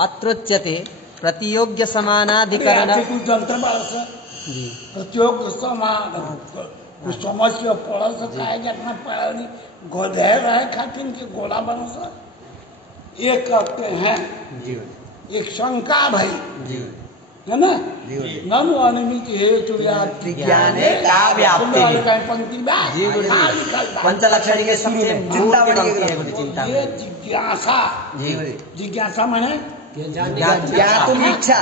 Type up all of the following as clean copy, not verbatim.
अत्रोच्यते प्रतियोग्य समानाधिकरण जी प्रतियोग्य समान समझ के पढ़ सकाएगा अपना पढ़ा नहीं गोधे रहे खातिर के गोला बन सा ये कहते हैं जी एक शंका भाई जी है ना ननु अनिमित हेतु ज्ञाने का व्याप्ति पंक्ति जी पंचलक्षणी के सबसे चिंता ये जिज्ञासा जी जिज्ञासा माने ज्ञातुम इच्छा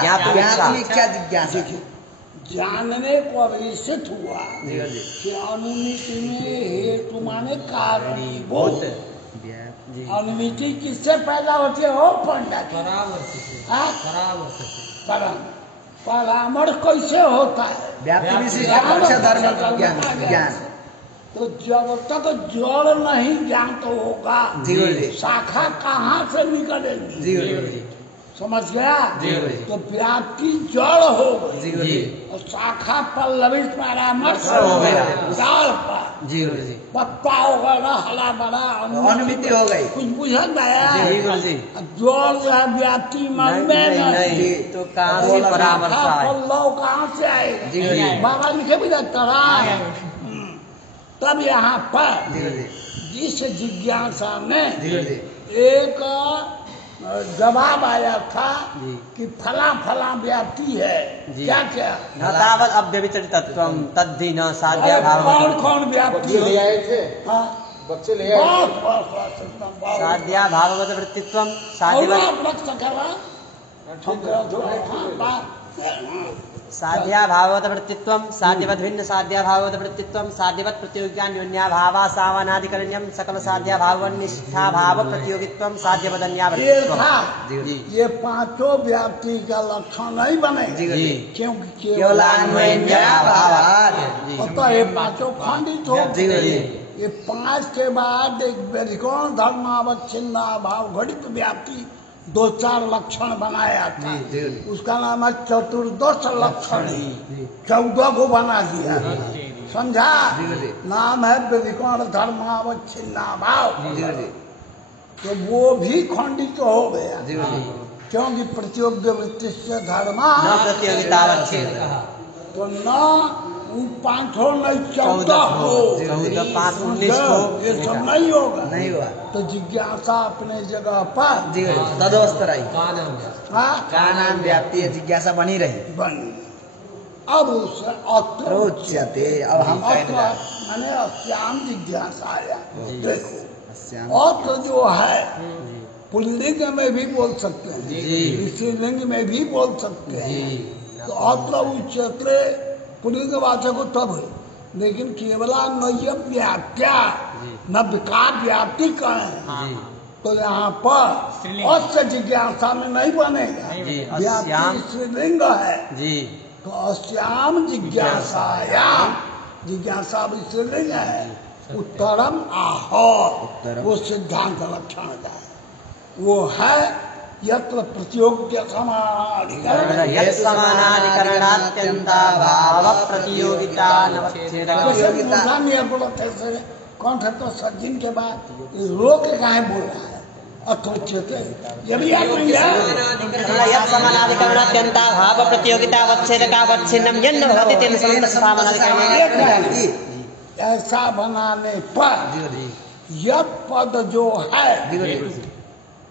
जिज्ञासा जानने को अभिषित हुआ कि अनुमिति में हेतु माने कारणीभूत अनुमिति किससे पैदा होती है? हो पंडित परामर्श कैसे होता है? व्याप्ति विशिष्ट पक्ष धर्म ज्ञान। तो जब तक जड़ नहीं ज्ञात होगा शाखा कहाँ से निकलेगी? समझ गया? तो व्याप्ति जड़ हो गई और शाखा पल्लवित परामर्श हो गया जड़ पर पत्ता हो गया हरा बड़ा अनुमिति हो गई। कुछ बुझल गया? जड़ जो है व्याप्ति मन में नहीं तो कहाँ से परामर्श पल्लव कहाँ से आएगा? बाबा लिखे भी तरा तब यहाँ पर जिस जिज्ञासा में एक जवाब आया था कि फला फला व्याप्ति है क्या क्या तावत अव्यभिचरितत्वं तद्धि न साध्या भाव। कौन कौन व्याप्ति ले आए थे? हाँ बच्चे ले आए साध्या भाववत वृत्तित्वं साध्यवत साध्या भाववत वृत्तित्वं साध्यवत भिन्न साध्या भाववत वृत्तित्वं साध्यवत प्रतियोगिन्योन्या भावा सावनाधिकरण्यम सकल साध्या भावनिष्ठा भाव प्रतियोगित्वम साध्यवदन्या वृत्तित्वम। ये पांचों व्याप्ति का लक्षण नहीं बने क्योंकि केवल ये पांचों खंडित हो। ये पांच के बाद एक व्यधिकोण धर्मावच्छिन्ना भाव घटित व्याप्ति दो चार लक्षण बनाया था उसका नाम है चतुर्दश लक्षण 14 को बना दिया समझा? नाम है व्यधिकोण धर्मावच्छिन्ना भाव तो वो भी खंडित हो गया क्योंकि प्रतियोग्य वृत्ति से धर्म प्रतियोगिता तो न पांचों नहीं 14 हो 19 ये सब नहीं होगा नहीं हुआ तो जिज्ञासा अपने जगह पर तदवस्थ रही का नाम व्याप्ति जिज्ञासा बनी रही बनी। अब उससे अत्रोच्यते अब हम मैंने अश्याम जिज्ञासा आया। देखो अत्र जो है पुल्लिंग में भी बोल सकते हैं स्त्रीलिंग में भी बोल सकते हैं तो अत्र उच्चते पुल्लिंग वाचक को तब है लेकिन केवला नय्य व्याप्त्या न विकार व्याप्ति कहें तो यहाँ पर अस्य जिज्ञासा में नहीं बनेगा व्याप्ति स्त्रीलिंग है तो अश्याम जिज्ञासायाम जिज्ञासा भी स्त्रीलिंग है उत्तरम आहो वो सिद्धांत लक्षण का वो है यत्र प्रतियोग्य समानाधिकरणात्यंताभाव प्रतियोगिता कौन था तो सज्जन के बाद रोक काहे बोल रहा है? अत्रोच्यते ये भी याद नहीं है समानाधिकरणात्यंताभाव प्रतियोगिता अवच्छेदकावच्छिन्नम यन्न भवति तेन समानाधिकरण। ऐसा बनाने पर यह पद जो है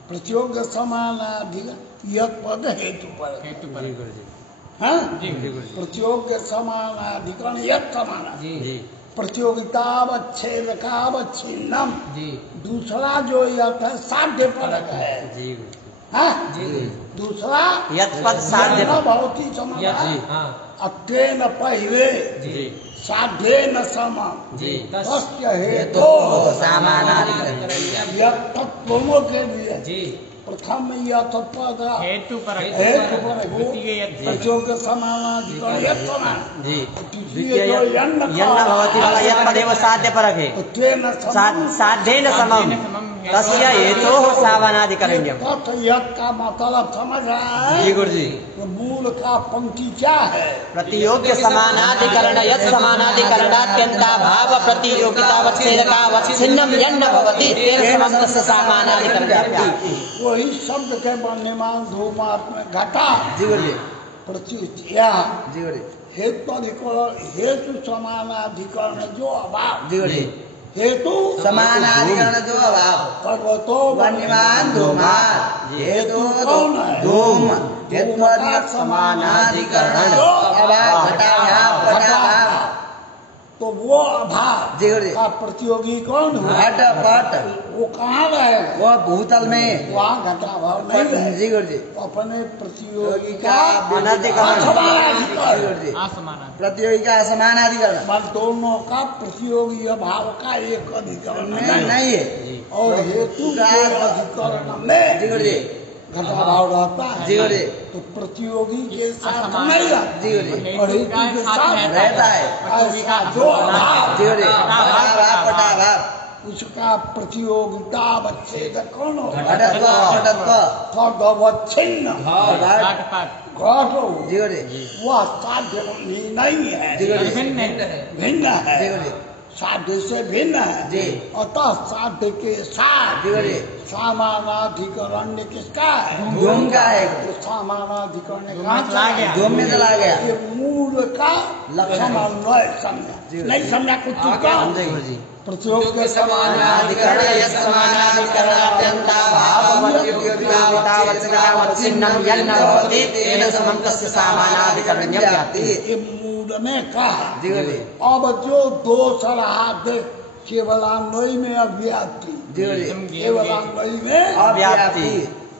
प्रतियोग्य समानाधिकरण यह पद हेतु पर प्रतियोग्य समानाधिकरण यह समान प्रतियोगितावच्छेदकावच्छिन्नम दूसरा जो यह साध्य पदक है दूसरा यत्पद साध्य बहुत ही समान अत्येन पहिले साध्य न समान हेतु यह तत्वों के लिए प्रथम यह तत्पद हेतु पर प्रतियोग्य समानाधिकरण यह समान यन्न भवति वाला यत्पदेव साध्य परक है साध्येन समम तस्य हेतोः सावनाधिकरण्यम्। तत् यत् का मतलब समझ रहा है? जी गुरु जी। तो मूल का पंक्ति क्या है? प्रतियोग्य समानाधिकरण यत् समानाधिकरणात्यन्ताभाव प्रतियोगितावच्छेदकावच्छिन्नं यन्न भवति तेन समस्तस्य समानाधिकरण्याप्याप्ति। वही शब्द के वर्णमान धूमात्म घटा जी गुरु जी। प्रत्युत्या जी गुरु जी। हेतु समानाधिकरण जो अभाव। जी गुरु जी। हेतु समानाधिकरण जो अभाव पर्वतो वर्णमान धूमात् हेतु धूम हेत्वादिक समानाधिकरण जो अभाव घटाभाव पटाभाव। तो वो अभाव जी गुरु जी। का प्रतियोगी कौन है? घट पट वो कहाँ रहे? वो भूतल में वहाँ घटाभाव नहीं रहे। जी गुरु जी। तो अपने प्रतियोगी का का अनाधिकरण समानाधिकरण। जी गुरु जी। प्रतियोगी का असमानाधिकरण बस दोनों का प्रतियोगी भाव का एक अधिकरण नहीं है। और हेतु के अधिकरण में जी गुरु जी। घटाभाव रहता है। जी गुरु जी। तो प्रतियोगी के साथ नहीं रहता। जी गुरु जी। और हेतु के साथ रहता है। ऐसा जो अभाव जी गुरु जी। घटाभाव पटाभाव उसका प्रतियोगिता अवच्छेद कौन हो? घटत्व पटत्व तदवच्छिन्न घट जी गुरु जी। वह साध्य नहीं है। जी गुरु जी। भिन्न है। जी गुरु जी। साध्य से भिन्न है। जी। अतः साध्य के साथ जी गुरु जी। समानाधिकरण किसका है? धूम का है। तो समानाधिकरण कहाँ चला गया? धूम में चला गया। ये मूल का समन्वय समझा। जी। नहीं समझा कुछ का गुरु जी। प्रतियोग के समानाधिकरण यत् समानाधिकरणात्यन्ताभाव प्रतियोगितावच्छेदकावच्छिन्नं यन्न भवति तेन समस्तस्य समानाधिकरण्यं व्याप्ति। ये मूल में कहा। जी गुरु जी। अब जो दोष रहा थे केवलान्वयी में अव्याप्ति। जी गुरु जी। केवलान्वयी में अव्याप्ति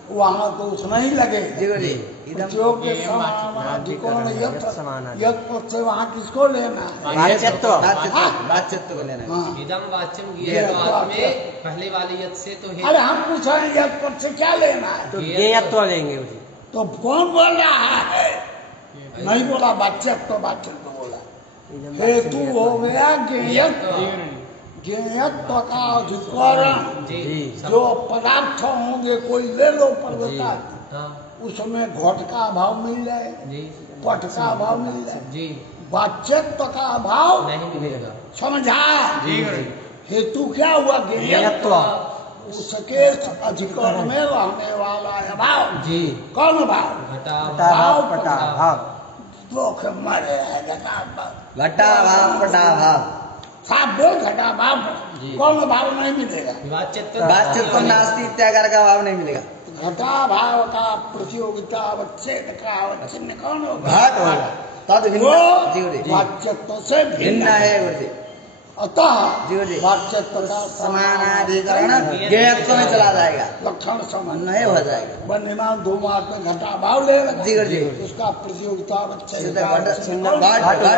वहाँ दोष नहीं लगे। जी गुरु जी। प्रतियोग के समानाधिकरण यत् से वहाँ किसको लेना है? वाच्यत्व। वाच्यत्व को लेना है। हाँ। इदम वाच्यम ज्ञेयत्वात् में पहले वाले यत् से तो है। अरे हम पूछ रहे हैं यत् पद से क्या लेना है? तो ज्ञेयत्व लेंगे गुरु जी। तो कौन बोल रहा है? नहीं बोला वाच्यत्व बोला। हेतु हो गया ज्ञेयत्व। ज्ञेयत्व का अधिकरण जी। जो पदार्थ होंगे कोई ले लो पर्वता हाँ उसमें घट का अभाव मिल जाए, जी पट का अभाव मिल जाए, जी वाच्यत्व का अभाव नहीं मिलेगा। समझा? जी हेतु क्या हुआ? ज्ञेयत्व। उसके अधिकरण में रहने वाला अभाव। जी कौन अभाव? घटाभाव पटाभाव। दुख मरे है घटाभाव। घटाभाव पटाभाव साफ बोल घटाभाव। जी। कौन अभाव नहीं मिलेगा? वाच्यत्व नास्ति इत्याकार का भाव नहीं मिलेगा। घटाभाव का प्रतियोगिता अवच्छेद का अवच्छिन्न कौन होगा? घट होगा तद भिन्न। वो जी गुरु जी। वाच्यत्व से भिन्न है गुरु जी। अतः जी गुरु जी। वाच्यत्व का समानाधिकरण ज्ञेयत्व में चला जाएगा। लक्षण समान नहीं हो जाएगा। वन्यमान धूमात में घटाभाव ले लगा। जी गुरु जी। उसका प्रतियोगिता अवच्छेद घट का अवच्छिन्न घट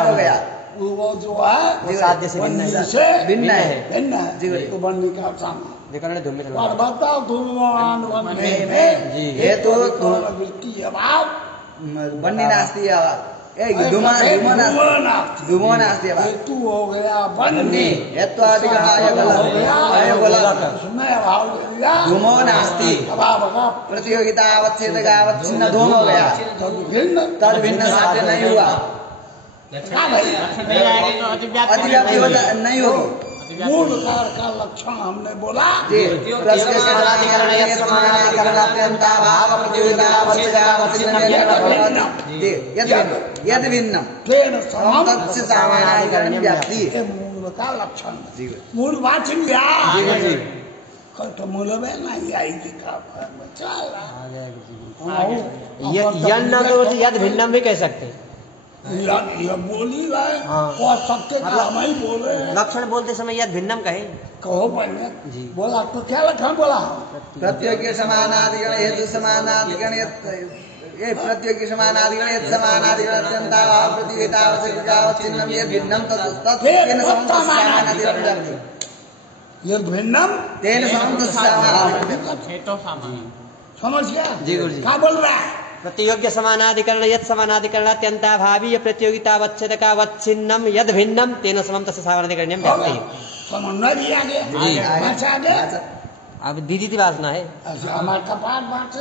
हो गया। वो जो है वो साध्य से भिन्न वन्य है। से भिन्न है। भिन्न जी है। गुरु जी। तो वन्य का सामान अधिकरण धूम में चला। पर्वत धूमान वन्य में जी। हेतु वृत्ति अभाव बन्नी नास्ती आवाज धुमो नास्ती आवाज हेतु हो गया वन्य। हेत्वादिकरण अयोगलक उसमें अभाव ले लिया। धुमो नास्ती अभाव का प्रतियोगिता अवच्छेद का अवच्छिन्न धूम हो गया। भिन्न तद भिन्न साध्य नहीं हुआ। अतिव्याप्ति नहीं होगी। मूल कार का लक्षण हमने बोला। जी प्रश्न के समानाधिकरण यत् समानाधिकरणात्यन्ताभाव प्रतियोगितावच्छेदकावच्छिन्नं यद् भिन्नं तेन तस्य समानाधिकरणं व्याप्ति। ये मूल का लक्षण। जी मूल वाचिक लिया। जी। तो मूल में नहीं आएगी का यन्न गुरु जी यद भिन्नम भी कह सकते हैं। ये बोली रहे हाँ। और सत्य का हम ही बोले। लक्षण बोलते समय यद भिन्नम कहे। कहो पहले जी। बोला तो क्या लक्षण बोला? प्रत्योगी समानाधिकरण हेतु समानाधिकरण ये प्रत्योगी समानाधिकरण यत् समानाधिकरण अत्यन्ताभाव प्रतियोगितावच्छेदकावच्छिन्नं यद् भिन्नं तेन समस्तस्य समानाधिकरणं व्याप्ति। ये भिन्नम तेन समस्तस्य समानाधिकरणं। समझ गया? जी गुरु जी। क्या बोल रहा है? प्रतियोग्य समानाधिकरण यत् समानाधिकरणात्यन्ताभावी प्रतियोगितावच्छेदकावच्छिन्नं यद् भिन्नं तेन समं तस्य समानाधिकरण्यं व्याप्ति। समन्वय भी आ गया। जी। अच्छा आ गया। अब दीदी की वासना है। अच्छा हमारे कपाट बांटे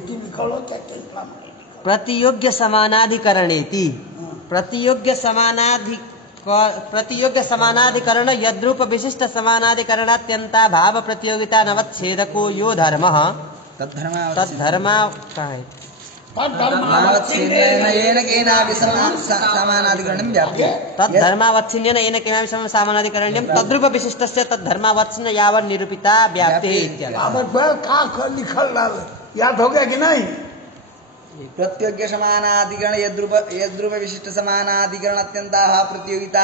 तो निकलो क्या कितना प्रतियोग्य समानाधिकरणेति प्रतियोग्य समानाधिकरण यद्रूप विशिष्ट समानाधिकरणात्यंता भाव प्रतियोगिता नवच्छेदको यो धर्मः तद्धर्मा का है तद्धर्मावच्छिन्नेन येन केनापि समानाधिकरण्यं तद्रूप विशिष्टस्य तद्धर्मावच्छिन्न यावत् निरूपिता व्याप्तिः इत्यादि। लिखल याद हो गया कि नहीं? प्रत्योग्य समानाधिकरण यद्रूप विशिष्ट समानाधिकरण अत्यंताः प्रतियोगिता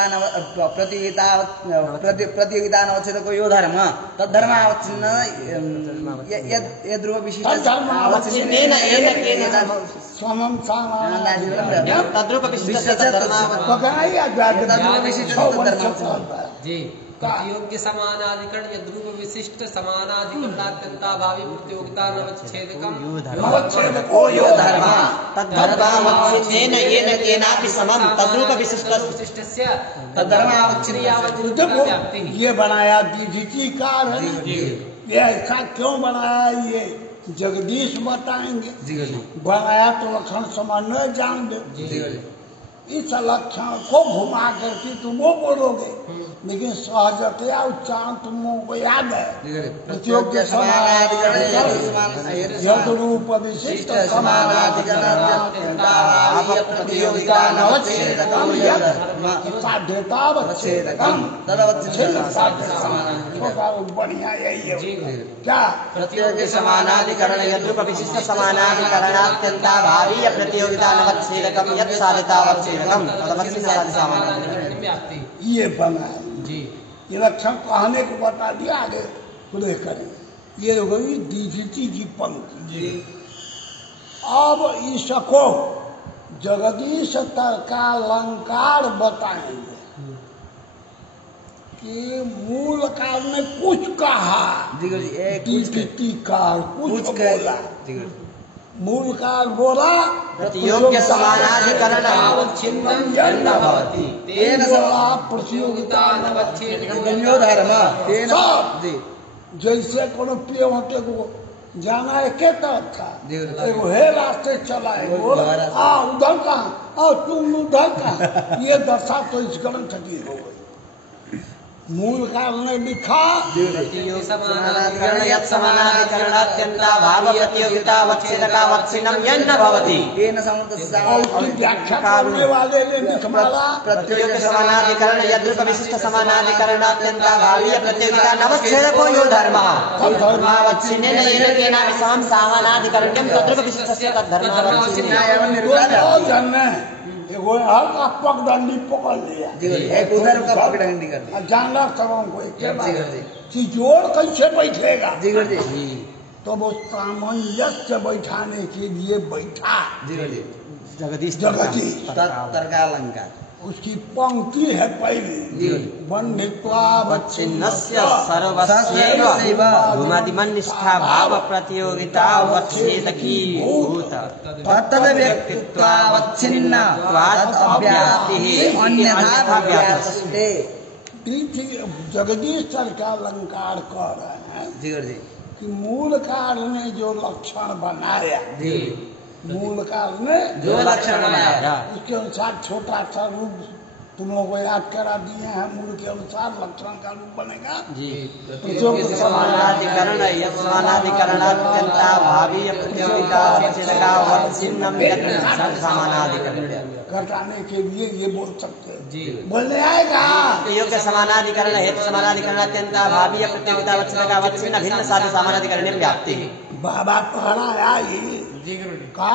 नवच्छेदको यो धर्म तद्धर्मावच्छिन्न यद्रूप विशिष्ट समानाधिकरणेन येन केनापि समम तद्रूप विशिष्ट जी प्रतियोग्य समानाधिकरण यद्रूप विशिष्ट समानाधिकरणात्यंताभावी प्रतियोगिता नवच्छेदकम् यो धर्म तद्धर्मावच्छिन्नेन येन केनापि समं तद्रूप विशिष्टस्य तद्धर्मावच्छिन्न यावत् निरूपिता व्याप्तिः। ये बनाया दीजिकार है। ये ऐसा क्यों बनाया ये जगदीश बताएंगे। बनाया तो लक्षण समन्वय जान दे। इस लक्षण को घुमा करके तुम वो बोलोगे लेकिन सहजतया उच्चारण तुम को याद है। प्रतियोग्य यद्रूप विशिष्ट प्रतियोगिता बढ़िया यही है क्या प्रतियोग्य समानाधिकरण यद्रूप विशिष्ट समानाधिकरणात्यंताभावी प्रतियोगिता नवच्छेदकम् यत् साधितावच्छेदकम् तदवच्छिन्न साधि सामानाधिकरणं ये बना जी। ये लक्षण कहने को बता दिया आगे खुले करें। ये हुई दीजिती की पंक्ति। अब इसको जगदीश तर्कालंकार बताएंगे कि मूल काल में कुछ कहा दीजिती काल कुछ बोला। मूल काल बोला प्रतियोग्य समानाधिकरण प्रतियोगिता यो धर्म जैसे कोनो पियो होते को जाना है के तरफ था एगो हे रास्ते चला है उधर कहाँ तुम उधर कहाँ ये दशा तो इस ग्रंथ की हो गई। मूल काल ने लिखा समानाधिकरणात्यंताभाव प्रतियोगितावच्छेदकावच्छिन्नं यन्न भवति व्याख्या करने वाले ने लिखवाला प्रतियोग्य समानाधिकरण यद्रूप विशिष्ट समानाधिकरणात्यंताभावी प्रतियोगिता नवच्छेदको यो धर्मः तद्धर्मावच्छिन्नेन येन केनापि समं समानाधिकरण्यं तद्रूप विशिष्टस्य तद्धर्मावच्छिन्नेन एगो हर का पगडंडी पकड़ लिया एक उधर का पगडंडी कर दिया। जानना सबों को कि जोड़ कैसे बैठेगा तो वो सामंजस्य बैठाने के लिए बैठा जगदीश तर्कालंकार। उसकी पंक्ति है पहली वन्नित्वावच्छिन्नस्य सर्वस्यैव भूमादिमन्निष्ठा भाव प्रतियोगितावच्छेदकी भूत तद्व्यक्तित्वावच्छिन्नत्वात् अव्याप्तिः अन्यथा व्याप्ते। जगदीश तर्कालंकार कह रहे हैं कि मूल काल ने जो लक्षण बनाया मूल काल ने जो लक्षण बनाया उसके अनुसार छोटा सा रूप तुम लोगों को याद करा दिए हैं। मूल के अनुसार लक्षण का रूप बनेगा प्रतियोग्य समानाधिकरण समानाधिकरणात्यंताभावी प्रतियोगितावच्छेदकावच्छिन्नं समानाधिकरण घटाने के लिए ये बोल सकते हैं बोलने आएगा। प्रतियोग्य समानाधिकरण हेतु समानाधिकरणात्यंताभावी प्रतियोगितावच्छेदकावच्छिन्न भिन्न साधु समानाधिकरणे व्याप्ति। बाबा पढ़ा आई का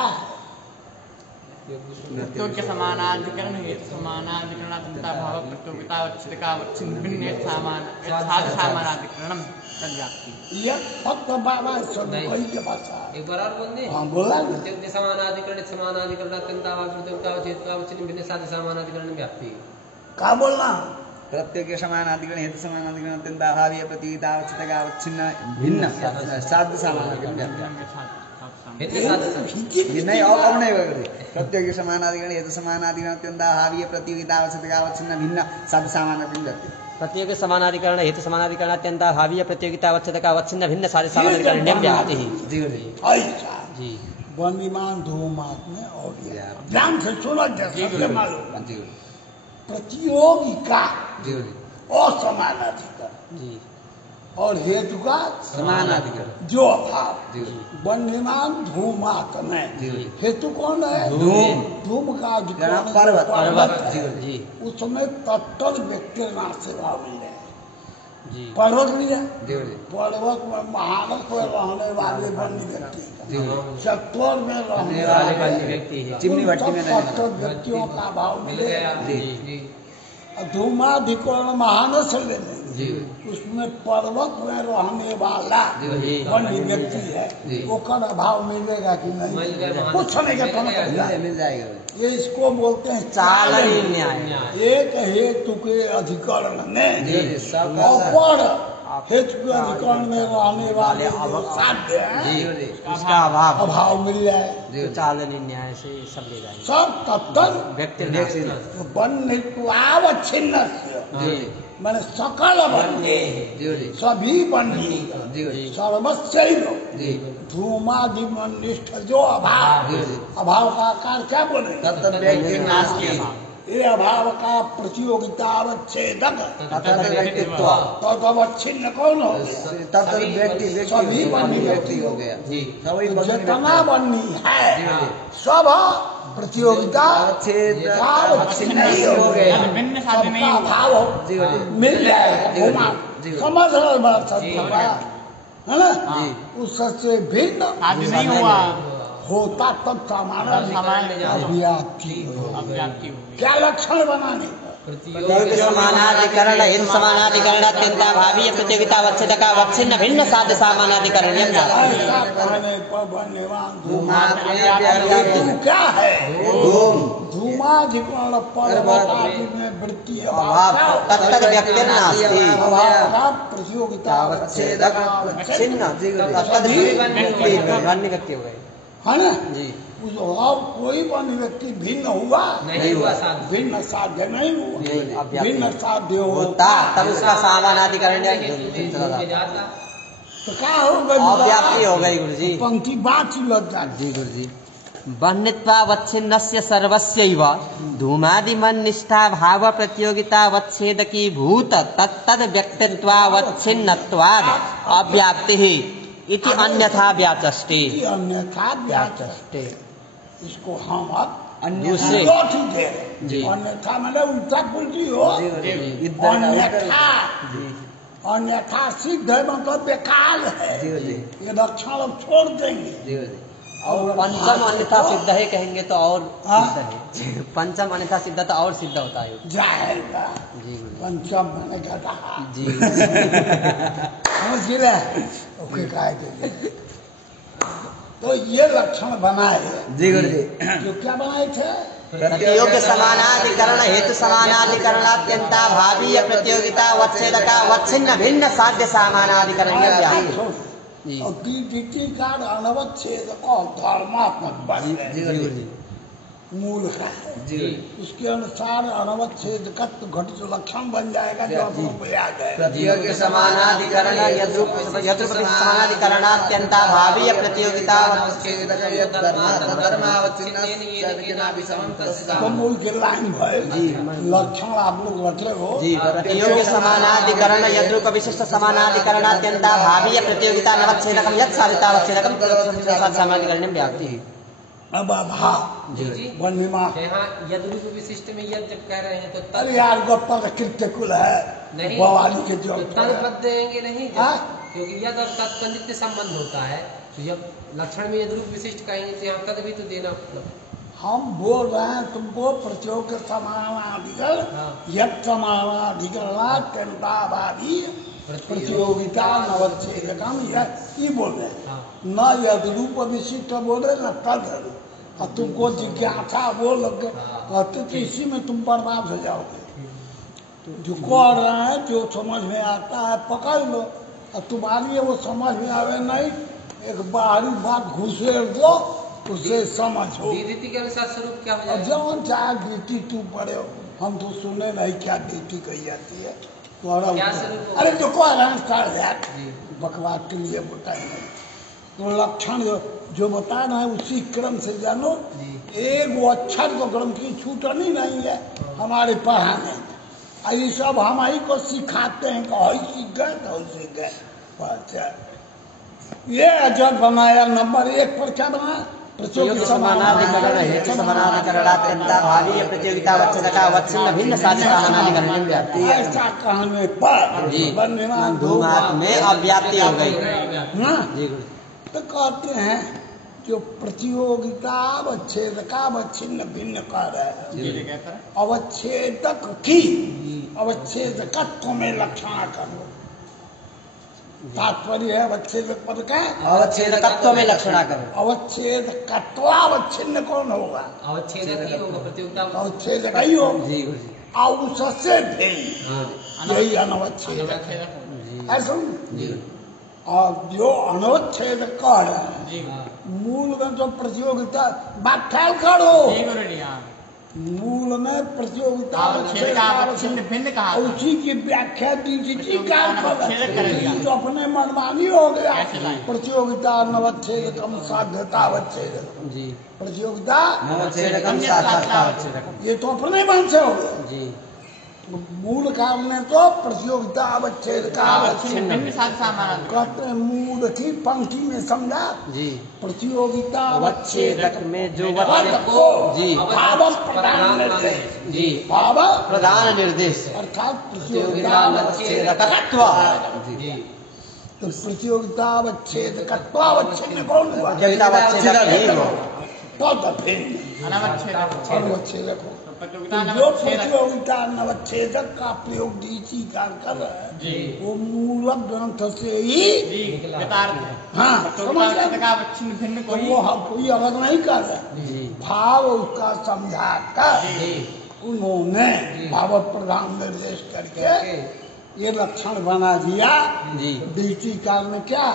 प्रतियोग्य समानाधिकरण हेतु समानाधिकरणात्यंताभाव प्रतियोगितावच्छेदकावच्छिन्न भिन्न साधु समानाधिकरणं तद्व्याप्ति। ये फक्त बाबा सब वही के पास एक बार और बोल दे। हाँ बोला प्रतियोग्य समानाधिकरणात्यंताभाव प्रतियोगितावच्छिन्न भिन्न साधु समानाधिकरणं व्याप्ति। क्या बोलना प्रत्येक समानाधिकरण हेतु समानाधिकरण अत्यंताभावी प्रतियोगितावच्छेदकावच्छिन्न भिन्न साधु समानाधिकरण नहीं और नहीं प्रत्येक समानाधिकरण हेतु समानाधिकरण अत्यंताभावी प्रतियोगितावच्छेदकावच्छिन्न भिन्न साधु समानाधिकरण प्रतियोगी समानाधिकरण हेतु समानाधिकरण अत्यंता भावी प्रतियोगिता अवच्छेद का अवच्छिन्न भिन्न साधे समानाधिकरण व्याप्ति ऐसा जी वनिमान धूमात में और ध्यान से सुनो जैसे मालूम प्रतियोगिता और समानाधिकरण जी और हेतु का समानाधिकरण जो अभाव वन्यमान धूमात में हेतु कौन है धूम धूम का अधिकरण पर्वत जी उसमें तत्तर व्यक्ति नाश से भाव मिले जी पर्वत लिया पर्वत में महानस में रहने वाले वन्य व्यक्ति चत्वर में रहने वाले व्यक्ति है चिमनी भट्टी में तत्तर व्यक्तियों का भाव मिले धूमाधिकरण महानस ले लेंगे उसमें पर्वत में रहने वाला वन्य व्यक्ति है वो कर अभाव मिलेगा कि नहीं कुछ नहीं का मिल जाएगा ये इसको बोलते हैं चालनी न्याय एक हेतु के अधिकरण में अपर हेतु के अधिकरण में रहने वाले जो साध्य हैं उसका अभाव मिल जाए चालनी न्याय से सब ले जाएंगे सब तत्तर व्यक्ति वन्यत्वावच्छिन्न मैंने सकल वन्य सभी वन्य सर्वस्व धूमादिमनिष्ठ जो अभाव का आकार क्या बोले ये अभाव का प्रतियोगिता अवच्छेदक तदवच्छिन्न कौन हो गया सभी वन्य व्यक्ति हो गया जितना वन्य है सब प्रतियोगिता अवच्छिन्न ही हो गया सबका अभाव मिल जाएगा समझ रहे बात है ना उससे भिन्न नहीं हुआ होता तब समानाधिकरण क्या लक्षण बनाने प्रतियोगी समानाधिकरण हेतु समानाधिकरण अत्यंता भावी प्रतियोगिता अवच्छेद का अवच्छिन्न भिन्न साध्य समानाधिकरण ऐसा कहने पर क्या है धूमाधिकरण पर्वत आदि में वृत्ति अभाव तत्त व्यक्ति नास्ति अभाव का प्रतियोगिता अवच्छेदक छिन्न वन्य व्यक्ति हो गए है ना जी और कोई वन्य व्यक्ति भिन्न हुआ नहीं हुआ भिन्न साध्य नहीं हुआ भिन्न साध्य होता तब उसका समानाधिकरण तो क्या होगा अव्याप्ति हो गई गुरु जी पंक्ति बात ही लग जाती जी गुरु जी वन्यत्वावच्छिन्नस्य सर्वस्यैव धूमादिमन्निष्ठा भाव प्रतियोगितावच्छेदकी भूत तत्तद व्यक्तित्वावच्छिन्नत्वाद् अव्याप्तिः इति अन्यथा व्याचष्टे अन्यथा व्याचष्टे इसको हम अब दूसरे अन्यथा मैंने उल्टा पुल्टी हो अन्यथा अन्यथा सिद्ध है मतलब बेकार है ये लक्षण अब छोड़ देंगे और पंचम अन्यथा सिद्ध है कहेंगे तो और सिद्ध है पंचम अन्यथा सिद्ध तो और सिद्ध होता है जाएगा जी पंचम मैंने घटा जी ओके तो ये लक्षण बनाए जी गुरु जी जो क्या बनाए थे प्रतियोगी समानाधिकरण हेतु समानाधिकरण अत्यंता भावी प्रतियोगिता अवच्छेद का अवच्छिन्न भिन्न साध्य समानाधिकरण और द्वितीय का अनवच्छेद और धर्मात्मक मूल का है उसके अनुसार अनवच्छेद घटित लक्षण बन जाएगा जो आपको याद है प्रतियोगी समानाधिकरण समानाधिकरण अत्यंता भावी प्रतियोगिता तो मूल के लाइन है लक्षण आप लोग रखे हो प्रतियोगी समानाधिकरण यद्रूप विशिष्ट समानाधिकरण अत्यंता भावी प्रतियोगिता नवच्छेदकम यत् साधितावच्छेदकम समानाधिकरण व्याप्ति अब अभाव वन्यमा यद्रूप विशिष्ट में यद जब कह रहे हैं तो अरे यार गोपाल कृत्य कुल है बवाली के जो तद देंगे नहीं क्योंकि यद और तत् का नित्य संबंध होता है तो जब लक्षण में यद्रूप विशिष्ट कहेंगे तो यहाँ तद भी तो देना हम बोल रहे हैं तुमको प्रतियोग समानाधिकरण यद समानाधिकरणात्यंताभावी प्रतियोगिता नवच्छेदकम ये बोल रहे हैं न यद्रूप विशिष्ट बोले न तद और तुमको जिज्ञासा बोल लगे कहते तो इसी में तुम बर्बाद हो जाओगे जो कह रहे हैं जो समझ में आता है पकड़ लो और तुम्हारी वो समझ में आवे नहीं एक बाहरी बात घुसेड़ दो उससे समझो रीति के अनुसार स्वरूप क्या हो जाएगा जौन चाहे ड्यूटी तू पड़े हो हम तो सुने नहीं क्या ड्यूटी कही जाती है क्या स्वरूप होगा? अरे जो को आराम कर बकवास के लिए बताएंगे तो लक्षण जो बता रहे हैं उसी क्रम से जानो। एक वो अक्षर तो क्रम की छूटनी नहीं है हमारे पढ़ाने। ये सब हम ही को सिखाते हैं कि सीख गए तो सीख गए। अच्छा ये जब बनाया नंबर 1 पर क्या बना प्रत्युक्त समानाधिकरण हेतु समानाधिकरणात्यंता भावी प्रतियोगिता वच्छिन्न भिन्न साध्य समानाधिकरण व्याप्ति। ऐसा कहने पर जी बंधमान धूमात में अव्याप्ति हो गई। हाँ जी तो कहते हैं जो प्रतियोगिता अवच्छेदका अवच्छिन्न भिन्न कर रहे हैं अवच्छेदक की अवच्छेदकत्व में लक्षण करो। तात्पर्य है अवच्छेदक पद का अवच्छेदकत्व में लक्षणा करो। अवच्छेदकत्व अवच्छिन्न कौन होगा? अवच्छेदक ही होगा प्रतियोगिता अवच्छेदक ही हो जी और उससे भिन्न यही अनवच्छेदक जी ऐसा। और जो अनवच्छेदक कह रहे हैं मूल में तो प्रतियोगिता बात ख्याल करो। मूल में प्रतियोगिता अवच्छेदक भिन्न कहा था। उसी की व्याख्या तो अपने मनमानी हो गया। प्रतियोगिता नवच्छेदकम साध्यता अवच्छेदक जी प्रतियोगिता नवच्छेदकम साध्यता अवच्छेदकम ये तो अपने मन से हो गया। जी मूल काम में तो प्रतियोगिता अवच्छेदका अवच्छिन्न भिन्न साध्य समानाधिकरण कहते हैं। मूल की पंक्ति में समझा जी प्रतियोगिता अवच्छेदक में जो पद को जी भाव प्रधान निर्देश जी भाव प्रधान निर्देश अर्थात प्रतियोगिता अवच्छेदकत्व जी तो प्रतियोगिता अवच्छेदकत्व अवच्छिन्न कौन हुआ? प्रतियोगिता अवच्छेदक ही हो पद भिन्न अनवच्छेदक अनवच्छेदक हो। प्रतियोगिता जो अनवच्छेदक प्रतियोगिता नवच्छेदक का प्रयोग डीसी कार कर रहे हैं वो मूल ग्रंथ से ही यथार्थ है। हाँ समझ गए? प्रतियोगिता अवच्छिन्न भिन्न तो कोई वो हम कोई अलग नहीं कर रहे। भाव उसका समझा कर उन्होंने भाव प्रधान निर्देश करके ये लक्षण बना दिया। जी डीसी काल में क्या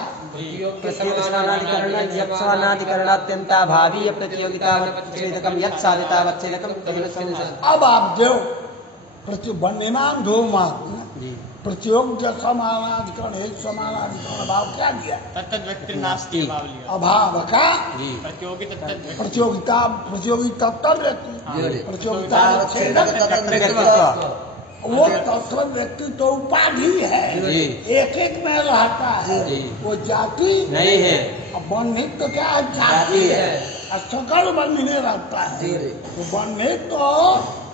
समानाधिकरणात्यंता भावी प्रतियोगिता अवच्छेदकम यत् साध्यता अवच्छेदकम। अब आप जो प्रतिबंधमान धूमात जी प्रतियोग समानाधिकरण एक समानाधिकरण भाव क्या दिया? तत्तद व्यक्ति नास्ति भाव लिया। अभाव का जी प्रतियोगी तत्तद प्रतियोगिता प्रतियोगी तत्व व्यक्ति प्रतियोगिता व्यक्तित्व वो तत्व व्यक्ति तो उपाधि है जी एक एक में रहता है। जी वो जाति नहीं है। बंधित तो क्या है? जाति है। सकल बंधने रहता है। तो बंधित तो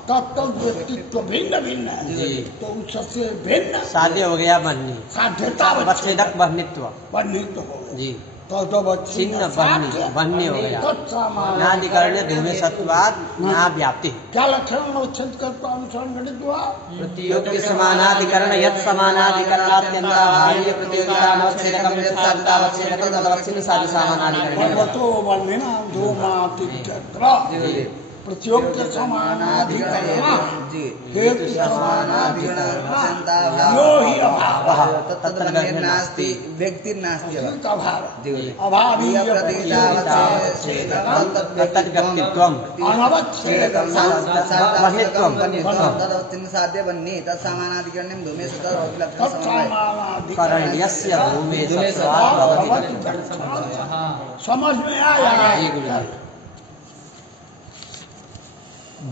तत्व व्यक्तित्व भिन्न भिन्न है। जी तो उससे भिन्न साध्य हो गया बन्नी साध्यता अवच्छेदक बन्नित्व बंधित हो गया। जी तो छिन्न बन्नी हो गया। नाधिकरण्य धूमे सत्वाद ना व्याप्ति। क्या लक्षण उच्छेद करता अनुसरण घटित हुआ? प्रतियोगिता समानाधिकरण यत् समानाधिकरणात्यंता भावी प्रतियोगिता अवच्छेदकम यत् साध्यता अवच्छेदकम तदवच्छिन्न साध्य समानाधिकरण। भगवतो वर्णिना धूमातिक्रम प्रतियोग के समानाधिकरण हेतु समानाधिकरण यो ही अभाव नास्ति व्यक्ति नास्ति अभाव अभावी तत्तद व्यक्तित्वम अनवच्छेदकम साध्य बन्नी तत्समानाधिकरणं धूमे सतत लक्षण समवाय करणीयस्य धूमे सत्वाद भवति। समझ में आया?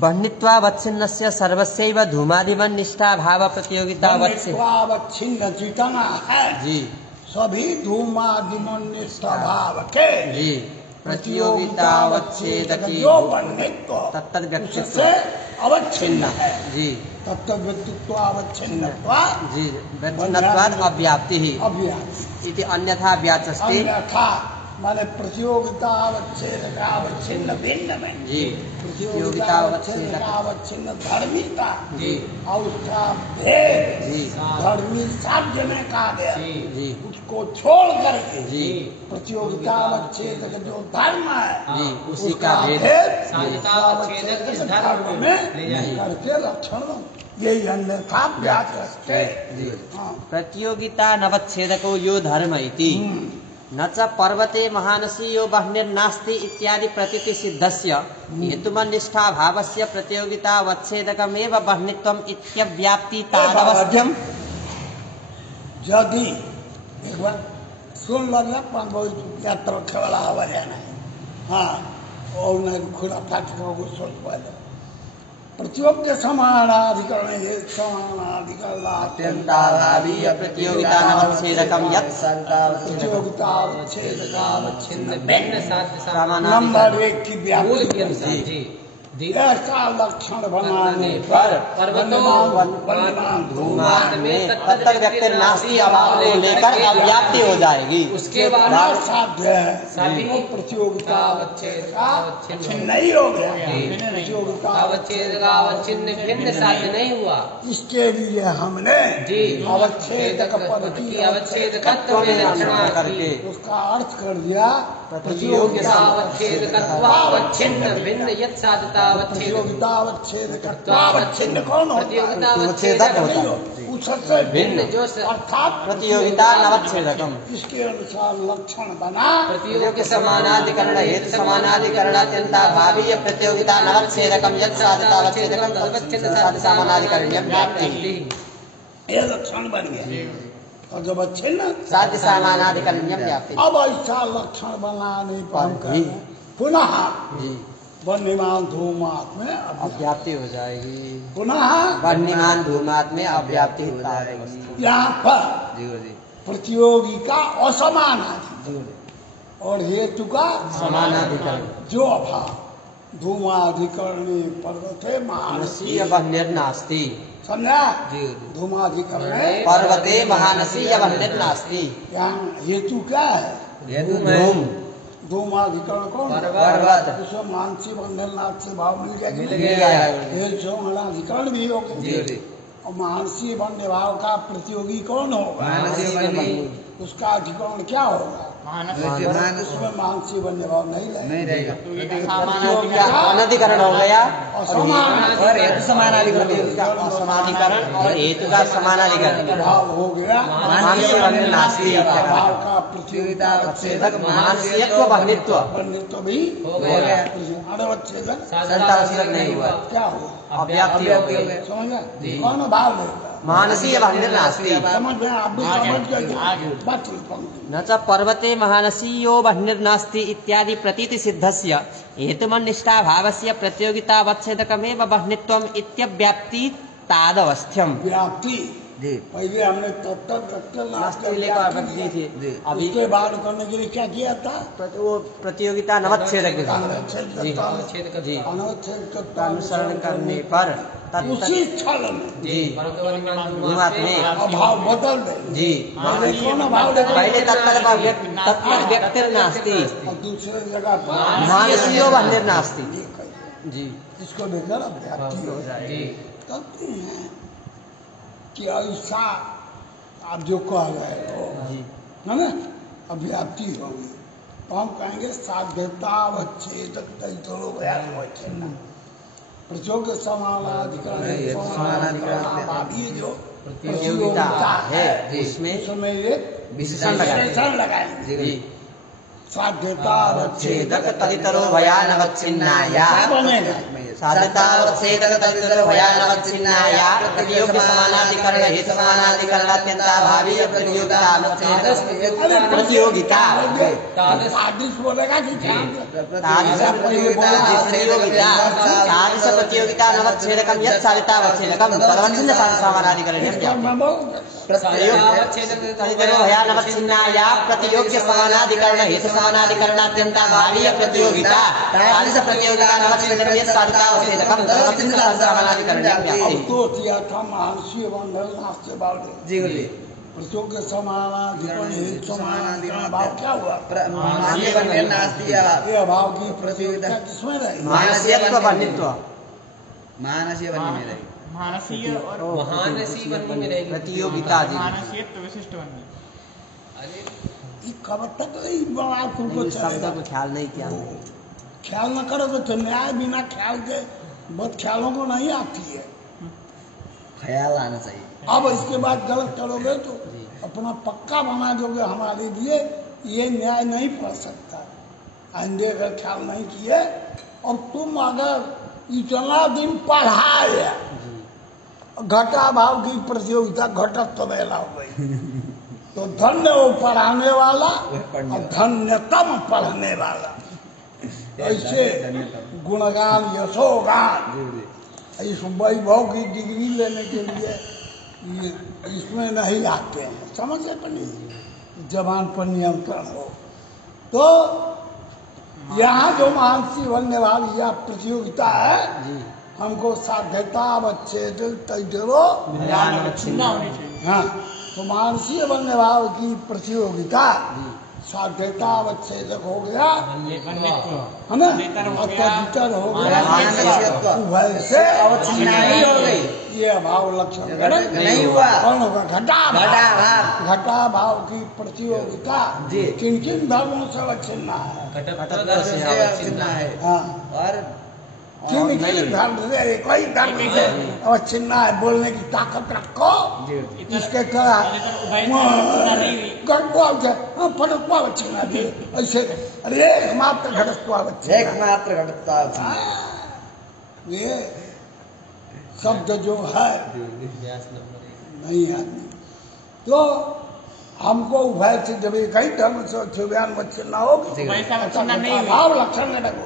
बह्नित्वावच्छिन्नस्य सर्वस्यैव धूमादिवन्निष्ठा भाव प्रतियोगिता अवच्छिन्न जितना है जी सभी धूमादिमनिष्ठ भाव के जी प्रतियोगिता अवच्छेदक जो बन्नित्व तत्तद व्यक्तित्व उससे अवच्छिन्न है। जी तत्व व्यक्तित्व अवच्छिन्न जी व्यक्तित्वाद अव्याप्ति ही अव्याप्ति इति अन्यथा व्याचस्ते अन्यथा माने प्रतियोगिता अवच्छेदक अवच्छिन्न भिन्न में जी प्रतियोगिता अवच्छेदक अवच्छिन्न धर्मिता जी और उसका भेद जी धर्मी साध्य में कहा गया जी उसको छोड़ करके जी प्रतियोगिता अवच्छेदक जो धर्म है जी उसी का भेद साध्यता अवच्छेदक इस धर्म में करके लक्षण यही अन्यथा व्याच जी प्रतियोगिता नवच्छेदको यो धर्म इति न च पर्वते महानसीयो बह्निर्नास्ति इत्यादि प्रतीति सिद्धस्य हेतुमनिष्ठा भावस्य प्रतियोगिता अवच्छेदकमेव बह्नित्वम् इत्यव्याप्ति तादवस्थ्यम् यदि एक बार सुन लगे बहुत यात्रा रखे वाला हवा जाना है हाँ और नहीं खुला फाट को सोच पाए प्रतियोग के समानाधिकरण ये समानाधिकरण अत्यंताभावीय प्रतियोगिता नवच्छेदकम यत् प्रतियोगिता अवच्छेदकावच्छिन्न भिन्न साध्य नंबर 1 की मूल के व्याख्या अनुसार जी ऐसा लक्षण बनाने पर धूमात में तब तक व्यक्ति नास्ती अभाव को लेकर अव्याप्ति हो जाएगी। उसके बाद साध्य है प्रतियोगिता अवच्छेद नहीं हो गया प्रतियोगिता अवच्छेद भिन्न साध्य नहीं हुआ। इसके लिए हमने जी अवच्छेद अवच्छेद करके उसका अर्थ कर दिया प्रतियोगिता अवच्छेद भिन्न यत् साधता प्रतियोगिता अवच्छेद कौन प्रतियोगिता उससे भिन्न जो अर्थात प्रतियोगिता नवच्छेदकम इसके अनुसार लक्षण बना प्रतियोगी समानाधिकरण हेतु समानाधिकरण अत्यंताभावीय प्रतियोगिता नवच्छेदकम यत् साधतावच्छेदकम तदवच्छिन्न साध्य समानाधिकरण्यम व्याप्ति। ये लक्षण बन गया और जब अच्छे न साध्य समानाधिकरण्यम व्याप्ति। अब ऐसा लक्षण बनाने पर पुनः वन्यमान धूमात में अव्याप्ति हो जाएगी। पुनः वन्यमान धूमात में अव्याप्ति होता है। यहाँ पर प्रतियोगी का असमानाधिकरण और हेतु का समानाधिकरण जो अभाव धूमाधिकरण पर्वते महानसी वह्निर्नास्ति। समझा धूमाधिकरण पर्वते महानसी वह्निर्नास्ति। यहाँ हेतु क्या है धूम धूमाधिकरण कौन पर्वत उसमें मानसी बंधननाथ से भाव मिल गया मिल गया है। अधिकरण भी हो गया और मानसी बंध भाव का प्रतियोगी कौन होगा उसका अधिकरण क्या होगा उसमें मानसी बंध भाव नहीं रहेगा अनधिकरण हो गया और समानाधिकरण और हेतु का समानाधिकरण भाव हो गया मानसी वह्निर्नास्ति। भाव का प्रतियोगिता मानसीयत्व वह्नित्व बंधित्व भी हो गया अनवच्छेदक संतावच्छेदक नहीं हुआ। क्या हुआ अव्याप्ति हो गई। समझा कौन भाव लेगा मानसीय वह्निर्नास्ति। समझ में आप भी समझ गए बात न च पर्वते महानसीयो वह्निर्नास्ति इत्यादि प्रतीति सिद्धस्य हेतुमन्निष्ठा भावस्य प्रतियोगितावच्छेदकमेव वह्नित्वम् इत्यव्याप्ति तादवस्थ्यम। व्याप्ति पहले हमने तत्व नास्ति लेकर अव्याप्ति थी। अभी उसके बाद करने के लिए क्या किया था वो प्रतियोगिता नवच्छेदक जी अनवच्छेद का अनुसरण करने पर उसी क्षण में जी धूमात में अभाव बदल दे जी कौन भाव लेगा पहले तत्पर व्यक्तिर्नास्ति और दूसरे जगह पर मानसीयो वह्निर्नास्ति जी इसको लेकर अव्याप्ति हो जाए कहते हैं कि ऐसा आप जो कह रहे हो है ना अव्याप्ति होगी तो हम कहेंगे साध्यतावच्छेदक तैतरो व्यावच्छिन्न प्रचोग समानाधिकरण जो प्रतियोगिता है उसमें एक विशेषण लगाएंगे साध्यतावच्छेदक तदितरो भयानवच्छिन्नाया बनेगा साध्यतावच्छेदक तदितरो भयानवच्छिन्नाया प्रतियोगी समानाधिकरण हेतु समानाधिकरणात्यंताभावीय प्रतियोगिता तादृश बोलेगा कि तादृश प्रतियोगिता नवच्छेदकम यत् साध्यतावच्छेदकम तदवच्छिन्न समानाधिकरणं तदितरो भयानवच्छिन्नाया प्रतियोग्य समानाधिकरण हेतु समानाधिकरणात्यंताभावीय प्रतियोगिता तादृश प्रतियोगिता नवच्छेदकम यत् साध्यतावच्छेदकम तदवच्छिन्न समानाधिकरणं व्याप्ति। तो किया था मानसीय बंधन नास्ते बावले जी गुरु जी प्रचोग समानाधिकरण हेतु समानाधिकरण भाव क्या हुआ मानसीय बंधन नास्ति ये अभाव की प्रतियोगिता किसमें रहेगी मानसीयत्व वह्नित्व मानसीय बंधन में रहेगी मानसीय और महानसी बनने में रहेगी प्रतियोगिता जी मानसीयत्व विशिष्ट बनने ये कब तक तुमको शब्द को ख्याल नहीं किया ख्याल न करो तो न्याय बिना ख्याल के बहुत ख्यालों को नहीं आती है ख्याल आना चाहिए। अब इसके बाद गलत करोगे तो अपना पक्का बना दोगे हमारे लिए ये न्याय नहीं पढ़ सकता आइंदे अगर ख्याल नहीं किए और तुम अगर इतना दिन पढ़ाए घटा भाव की प्रतियोगिता घटत तो बेला हो गई तो धन्य वो पढ़ाने वाला और धन्यतम पढ़ने वाला। ऐसे गुणगान यशोगान इस वैभव की डिग्री लेने के लिए इसमें नहीं आते हैं, समझे पर नहीं, जबान पर नियंत्रण हो। तो यहाँ जो मानसी बनने वाली यह प्रतियोगिता है, हमको साध्यता अवच्छेद तैतरो हाँ, तो मानसी बनने वाले की प्रतियोगिता साध्यता अवच्छेदक हो गया है ना, अत्याधितर हो गया, वैसे अवच्छिन्नाई हो गई, ये अभाव लक्षण नहीं हुआ, कौन होगा? घटा घटाभाव। घटाभाव की प्रतियोगिता किन किन धर्मों से अवच्छिन्न है? अवच्छिन्ना है। हाँ, और किन किन धर्म से, कोई धर्म से अवच्छिन्न है? बोलने की ताकत रखो, इसके ऐसे अरे एकमात्र घटत्व अवच्छिन्न, एकमात्र घटता ये शब्द जो है नहीं आदमी। तो हमको उभय से जब एक ही धर्म से अक्षोभ्यान बच्चे न हो, भाव लक्षण में लगो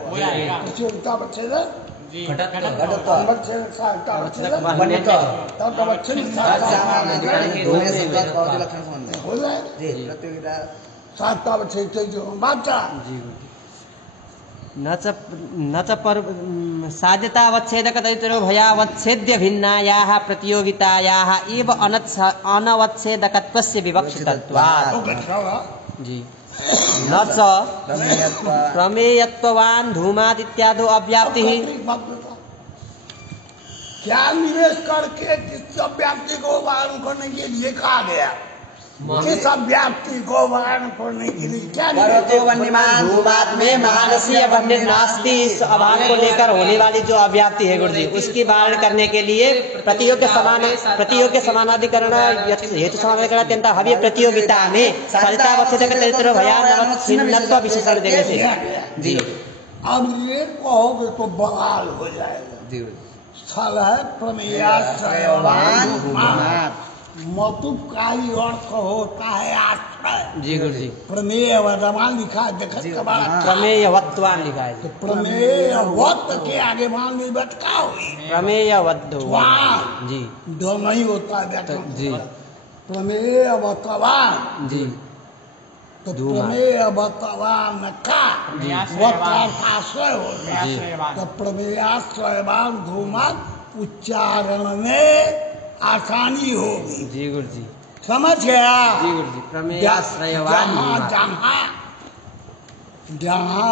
प्रतियोगिता बच्चे हो जाएगा प्रतियोगिता साधता बच्चे जो बात न च पर साध्यतावच्छेदक तैतरो भयावच्छेद्य भिन्नायाः प्रतियोगितायाः एव अनवच्छेदकत्वस्य विवक्षितत्वात् जी न च प्रमेयत्वान् धूमात् इत्यादो अव्याप्तिः। क्या निवेश करके किस अव्याप्ति को वारण करने के लिए कहा गया? किस अव्याप्ति को वारण करने के लिए क्या धूमात में महानसीय बन्य नास्ति, इस अभाव को लेकर होने वाली जो अव्याप्ति है गुरु जी, उसकी वारण करने के लिए प्रतियोग्य समानाधिकरण हेतु समानाधिकरण अत्यंत हव्य प्रतियोगिता में साध्यतावच्छेदक तैतरो भयावच्छिन्नत्व विशेषण देने से जी। अब ये कहोगे तो बवाल हो जाएगा। स्थल है प्रमेयाश्रयवान, मतुपकारी अर्थ होता है आश्रय। जी गुरु जी। प्रमेय वर्तमान लिखा है, देखा प्रमेयवत्वान लिखा है। तो प्रमेयवत्व के आगे मान ली बटका हुई प्रमेयवत्वान जी, दो नहीं होता है व्याकरण जी। प्रमेयवत्वान जी, तो प्रमेयवत्वान का आश्रय हो गया, तो प्रमेयाश्रयवान धूमत उच्चारण में आसानी होगी। जी गुरु जी, समझ गया? जी गुरु जी। प्रमेयाश्रयवान जहाँ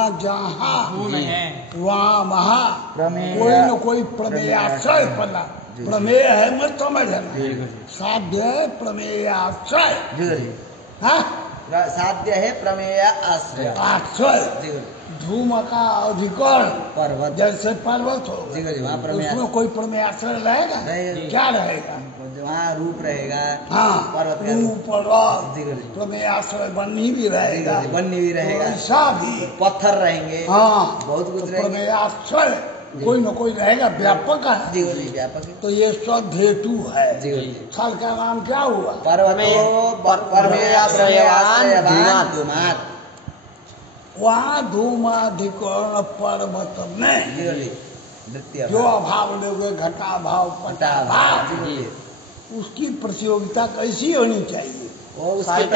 वहाँ कोई न कोई प्रमेयाश्रय पड़ा। प्रमेय है मत समझना, साध्य है प्रमेयाश्रय, हाँ साध्य है प्रमेय आश्रय। आश्रय धूम का अधिकरण पर्वत, जैसे पर्वत हो, उसमें कोई प्रमेयाश्रय रहेगा? क्या रहेगा? वहाँ रूप रहेगा, हाँ पर्वत रूप पर्वत प्रमेयाश्रय बन्नी भी रहेगा, बन्नी भी रहेगा, ऐसा भी पत्थर रहेंगे, हाँ बहुत कुछ रहेगा। प्रमेयाश्रय कोई न कोई रहेगा, व्यापक है। व्यापक है। तो ये सब हेतु है। स्थल का नाम क्या हुआ? वहाँ धूमाधिकरण पर्वत में जो अभाव लोगे घटा भाव पटा भाव, उसकी प्रतियोगिता कैसी होनी चाहिए? प्रतियोगिता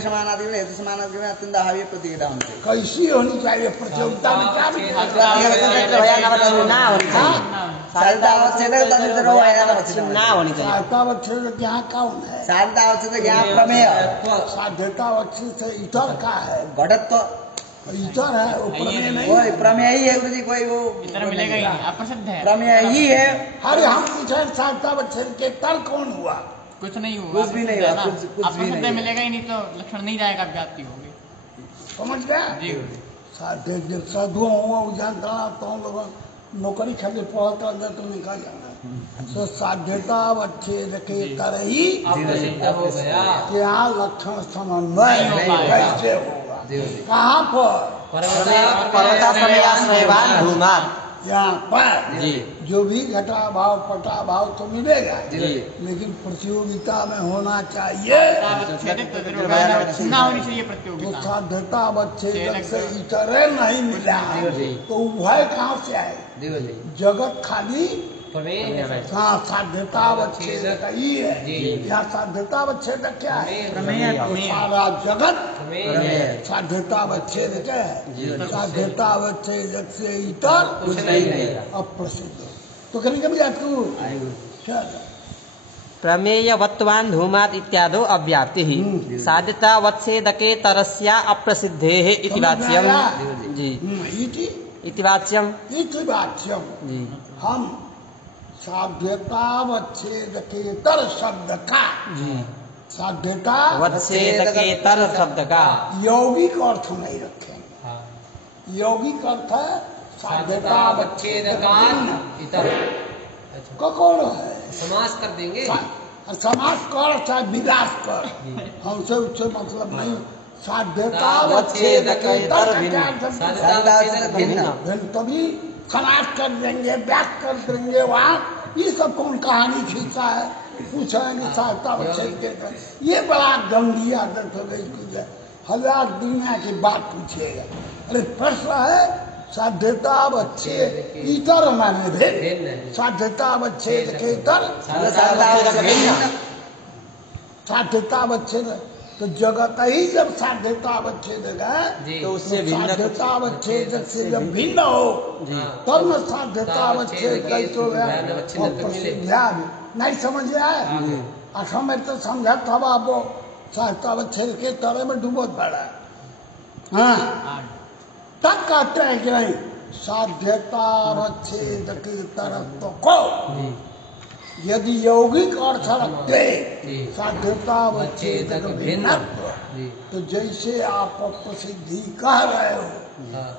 समानाधिकरण हेतु समानाधिकरण अत्यंत हावी प्रतियोगिता होनी चाहिए। कैसी होनी चाहिए प्रतियोगिता में? क्या साध्यतावच्छेदक यहाँ कौन है? साध्यतावच्छेदक यहाँ प्रमेय, साध्यतावच्छेद से इतर का है, घटत्व इतर है, वो प्रमेय नहीं। कोई प्रमेय ही है गुरु जी, कोई वो मिलेगा ही नहीं, अप्रसिद्ध है, प्रमेय ही है। अरे हम पूछे साध्यतावच्छेद के तर कौन हुआ? कुछ नहीं हुआ, कुछ भी नहीं हुआ, कुछ भी नहीं मिलेगा ही नहीं, तो लक्षण नहीं जाएगा, व्याप्ति होगी। समझ गया? जी साध्य जब साधु हुआ जानता तो हम लोग नौकरी खाली पढ़ता अंदर तो निकाल जाना। तो साध्यतावच्छेद के तरह ही क्या लक्षण समन्वय कैसे होगा? कहाँ पर? पर्वता प्रमेयाश्रयवान धूमात् यहाँ पर जी जो भी घटा भाव पटा भाव तो मिलेगा, जी लेकिन प्रतियोगिता में होना चाहिए। ना होनी चाहिए तो प्रतियोगिता। साध्यता अवच्छेदक से इतरे नहीं मिला तो उभय कहाँ से आए? जगत खाली हाँ साध्यता अवच्छेदक ही है। यहाँ साध्यता अवच्छेदक क्या है? सारा जगत साध्यता अवच्छेदक है। साध्यता अवच्छेदक से इतर अप्रसिद्ध। तो कभी कभी आपको क्या प्रमेयवत्वान् धूमात् इत्यादो अव्याप्ति ही साध्यतावच्छेदके तरस्या अप्रसिद्धेः इति वाच्यम्। जी इति वाच्यम्। इति वाच्यम जी हम साध्यतावच्छेदकेतर शब्द का जी साध्यता वच्छेदकेतर शब्द का यौगिक अर्थ नहीं रखेंगे। यौगिक अर्थ है साध्यतावच्छेदकात् इतर कौन है? समास कर देंगे। समास कर चाहे विलास कर, हमसे उससे मतलब नहीं। साध्यतावच्छेदकेतर तभी समास कर देंगे, व्यास कर देंगे। वहाँ ये सब कौन कहानी खींचा है? पूछेंगे साध्यतावच्छेदकेतर, ये बड़ा गंभीर आदत हो गई। हजार दुनिया की बात पूछेगा। अरे प्रश्न है साध्यतावच्छेद इतर माने भिन्न, साध्यतावच्छेदकेतर साध्यतावच्छेद। तो जगत ही जब साध्यतावच्छेदक है तो उससे भिन्न साध्यतावच्छेदक से जब भिन्न हो तब न साध्यतावच्छेदक तो नहीं समझ में आए। अच्छा मैं तो समझा था बाबू साध्यतावच्छेद के तरह में डूबत पड़ा। हाँ तब कहते हैं कि नहीं साध्यतावच्छेद की तरफ को यदि यौगिक अर्थ रखते साध्यतावच्छेद भिन्नत्व, तो जैसे आप प्रसिद्धि कह रहे हो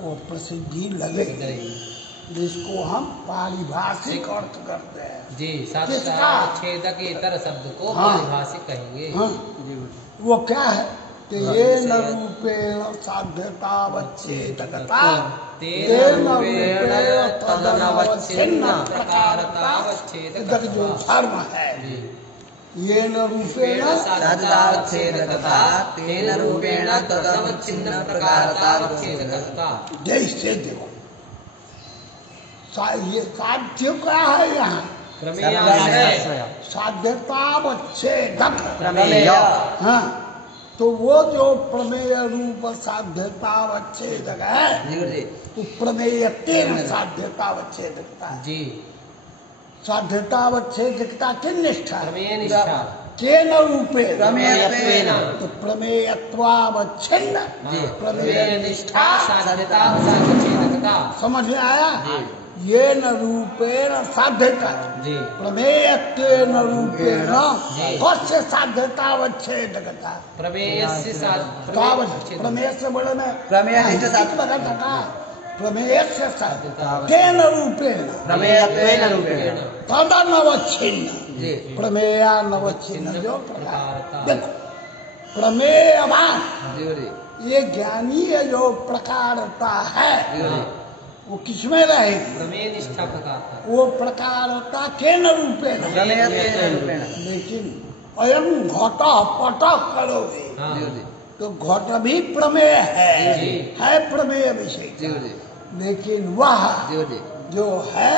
वो प्रसिद्धि लगेगी। जिसको हम पारिभाषिक अर्थ करते हैं। जी साध्यतावच्छेदकेतर शब्द को पारिभाषिक कहेंगे। हाँ, वो क्या है? ये न रूपेण साध्यतावच्छेदकता तेन रूपेण तदनवच्छिन्न प्रकारतावच्छेदक जो धर्म है। ये न रूपेण साध्यतावच्छेदकता तेन रूपेण तदनवच्छिन्न प्रकारतावच्छेदकता। जैसे देखो ये साध्य क्या है? यहाँ साध्यतावच्छेदक प्रमेय। हाँ तो वो जो प्रमेय रूप साध्यतावच्छेदक है तो प्रमेय तेन साध्यतावच्छेदकता जी साध्यतावच्छेदकता की निष्ठा प्रमेय निष्ठा केन रूपेण प्रमेयत्वेन तो प्रमेयत्वावच्छिन्न प्रमेय निष्ठा साध्यतावच्छेदकता। समझ में आया? ये न रूपेण साध्यता जी प्रमेयत्वेन रूपेण कस्य साध्यतावच्छेदकता प्रमेय से प्रमेय से बड़े में प्रमेय निष्ठा प्रमेय से केन रूपेण प्रमेयत्वेन रूपेण तदनवच्छिन्न प्रमेयानवच्छिन्न जो प्रकार। देखो प्रमेयवान ये ज्ञानी है जो प्रकारता है वो किसमें रहेगी? प्रमेय निष्ठा प्रकार। वो प्रकारता केन रूपेण लेकिन अयम घट पट करोगे तो घट भी प्रमेय है प्रमेय विषय। लेकिन वह जो है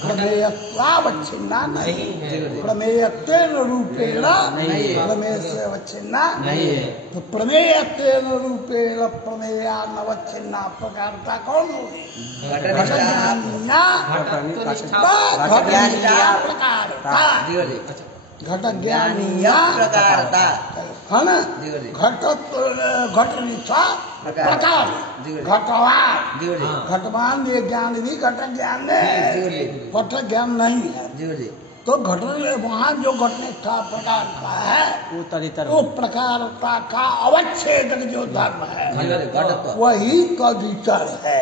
प्रमेयत्वावच्छिन्ना नहीं है। प्रमेयत्वेन रूपेण प्रमेय से अवच्छिन्ना नहीं है। तो प्रमेयत्वेन रूपेण प्रमेयानवच्छिन्ना प्रकारता कौन होगी? घटज्ञानिया प्रकारता घट ज्ञानिया प्रकारता है ना? घट निष्ठा प्रकार घटवान घटवान ये ज्ञान भी घट ज्ञान है, घट ज्ञान नहीं है। तो घट वहाँ जो घट निष्ठा प्रकार का है वो प्रकारता का अवच्छेदक जो धर्म है वही तदितर है।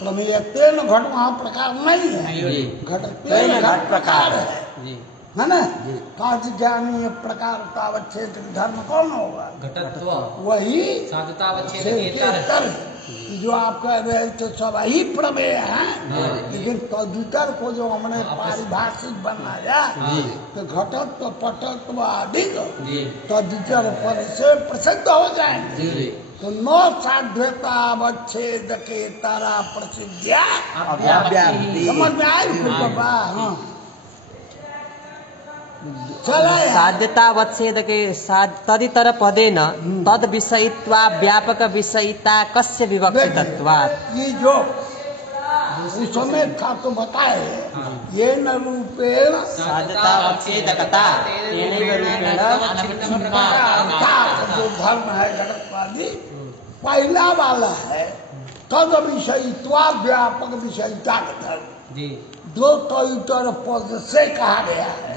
प्रमेयत्वेन घट वहाँ प्रकार नहीं है, घटत्वेन घट प्रकार है ना? कार्य ज्ञानी प्रकारतावच्छेद धर्म कौन होगा? घटत्व वही साध्यतावच्छेदकेतर जो आप कह रहे हैं तो सब ही प्रमेय है, लेकिन तद्वितर को जो हमने पारिभाषिक बनाया तो घटक तो पटक व आदि तद्वितर पद से प्रसिद्ध हो जाएंगे। तो नो साध्यता अवच्छेद के तारा प्रसिद्धिया समझ में आए बाबा? हाँ साध्यतावच्छेद के तदितर पदेन तद विषयित्वा व्यापक विषयिता कस्य विवक्षितत्वात्। ये जो उस समय था तो बताए ये न रूपेण साध्यतावच्छेदकता जो धर्म है घटकवादी पहला वाला है तद विषयित्वा व्यापक विषयिता का धर्म। दो तदितर पद से कहा गया है,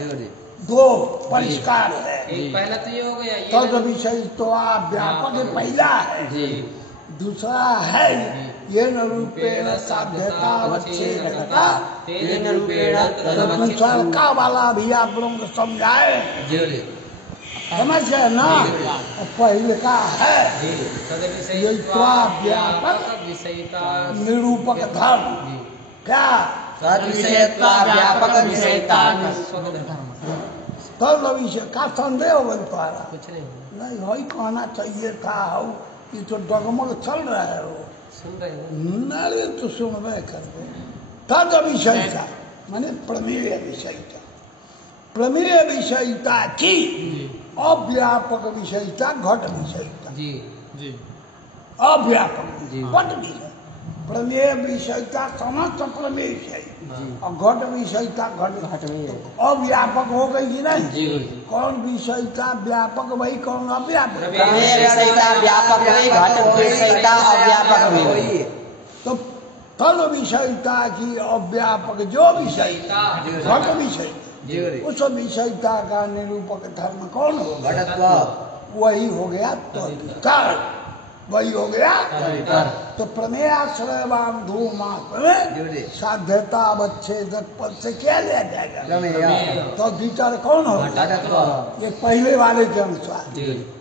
दो परिष्कार है। पहला तो ये हो गया तद विषय तो व्यापक पहला है, दूसरा है ये न रूपेण साध्यता अवच्छेदकता। दूसरा का वाला भी आप लोगों को समझाए, समझ गए ना? पहले का है ये व्यापक निरूपक धर्म। क्या व्यापक विषयता तब विषय का संदेह होगा तुम्हारा? कुछ नहीं वही कहना चाहिए था। ये तो डगमग चल रहा है वो सुन रहे हैं नारे तो सुन रहे कर दो। तद विषयता माने प्रमेय विषयता, प्रमेय विषयता की अव्यापक विषयता घट विषयता। जी जी अव्यापक घट विषय प्रमेय विषयता समस्त प्रमेय विषय और घट विषयता घट अव्यापक हो गई कि नहीं? कौन विषयता व्यापक वही, कौन अव्यापक? प्रमेय विषयता व्यापक वही, घट विषयता अव्यापक वही। तो तद विषयता की अव्यापक जो विषयता घट विषय, उस विषयता का निरूपक धर्म कौन होगा? वही हो गया तद्वितर, वही हो गया। तो प्रमेयाश्रयवान धूमात्र में साध्यता अवच्छेद पद से क्या लिया जाएगा? तो भीतर कौन होगा? ये पहले वाले के अनुसार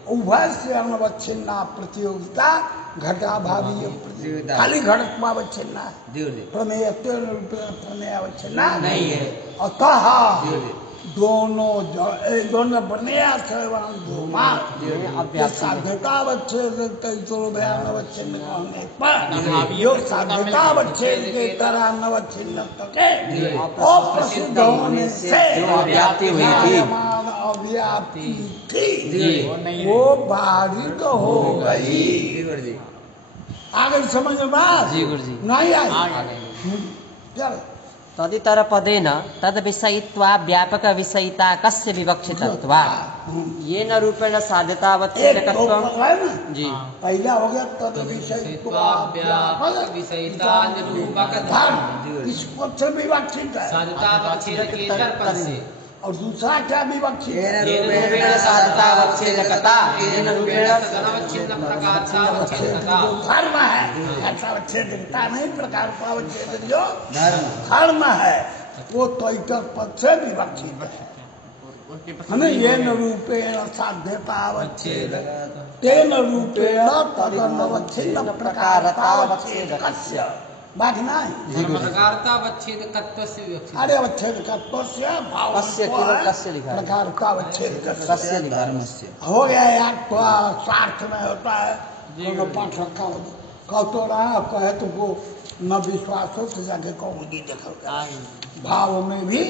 उभय से अनवच्छिन्ना प्रतियोगिता घटाभावी खाली घटत्वावच्छिन्ना प्रमेय प्रमेय अवच्छिन्ना नहीं है। अतः दोनों प्रमेयाश्रयवान धूमात्र साध्यतावच्छेद अवच्छिन्न कहने पर जो साध्यतावच्छेद के तरह अनवच्छिन्न अप्रसिद्ध होने से अव्याप्ति हुई थी, अव्याप्ति थी वो बाधित हो गई। आगे समझ में बात नहीं आई? चलो तदितर पदेन तद विषयित्वा व्यापक विषयिता कस्य विवक्षितत्वात्। ये न रूपेण साध्यतावच्छेदकत्वम्। जी पहला हो गया तद विषयित्वा व्यापक विषयिता निरूपक धर्म, इस पद से विवक्षित है। साध्यतावच्छेदकेतर पद से। और दूसरा क्या विवक्षित है? साध्यतावच्छेदकता धर्म है, अवच्छेदकता नहीं, प्रकारतावच्छेद जो धर्म है वो तैतर पद से विवक्षित है। हमें ये न रूपेण साध्यतावच्छेद तेन रूपेण तदनवच्छिन्न प्रकारतावच्छेदकस्य बात नहीं। अरे अवच्छेद हो गया यार, तो स्वार्थ में होता है पाठ रखा हो कह तो रहा कहे तो वो न विश्वास हो तो जाके कौमुदी देखा भाव में भी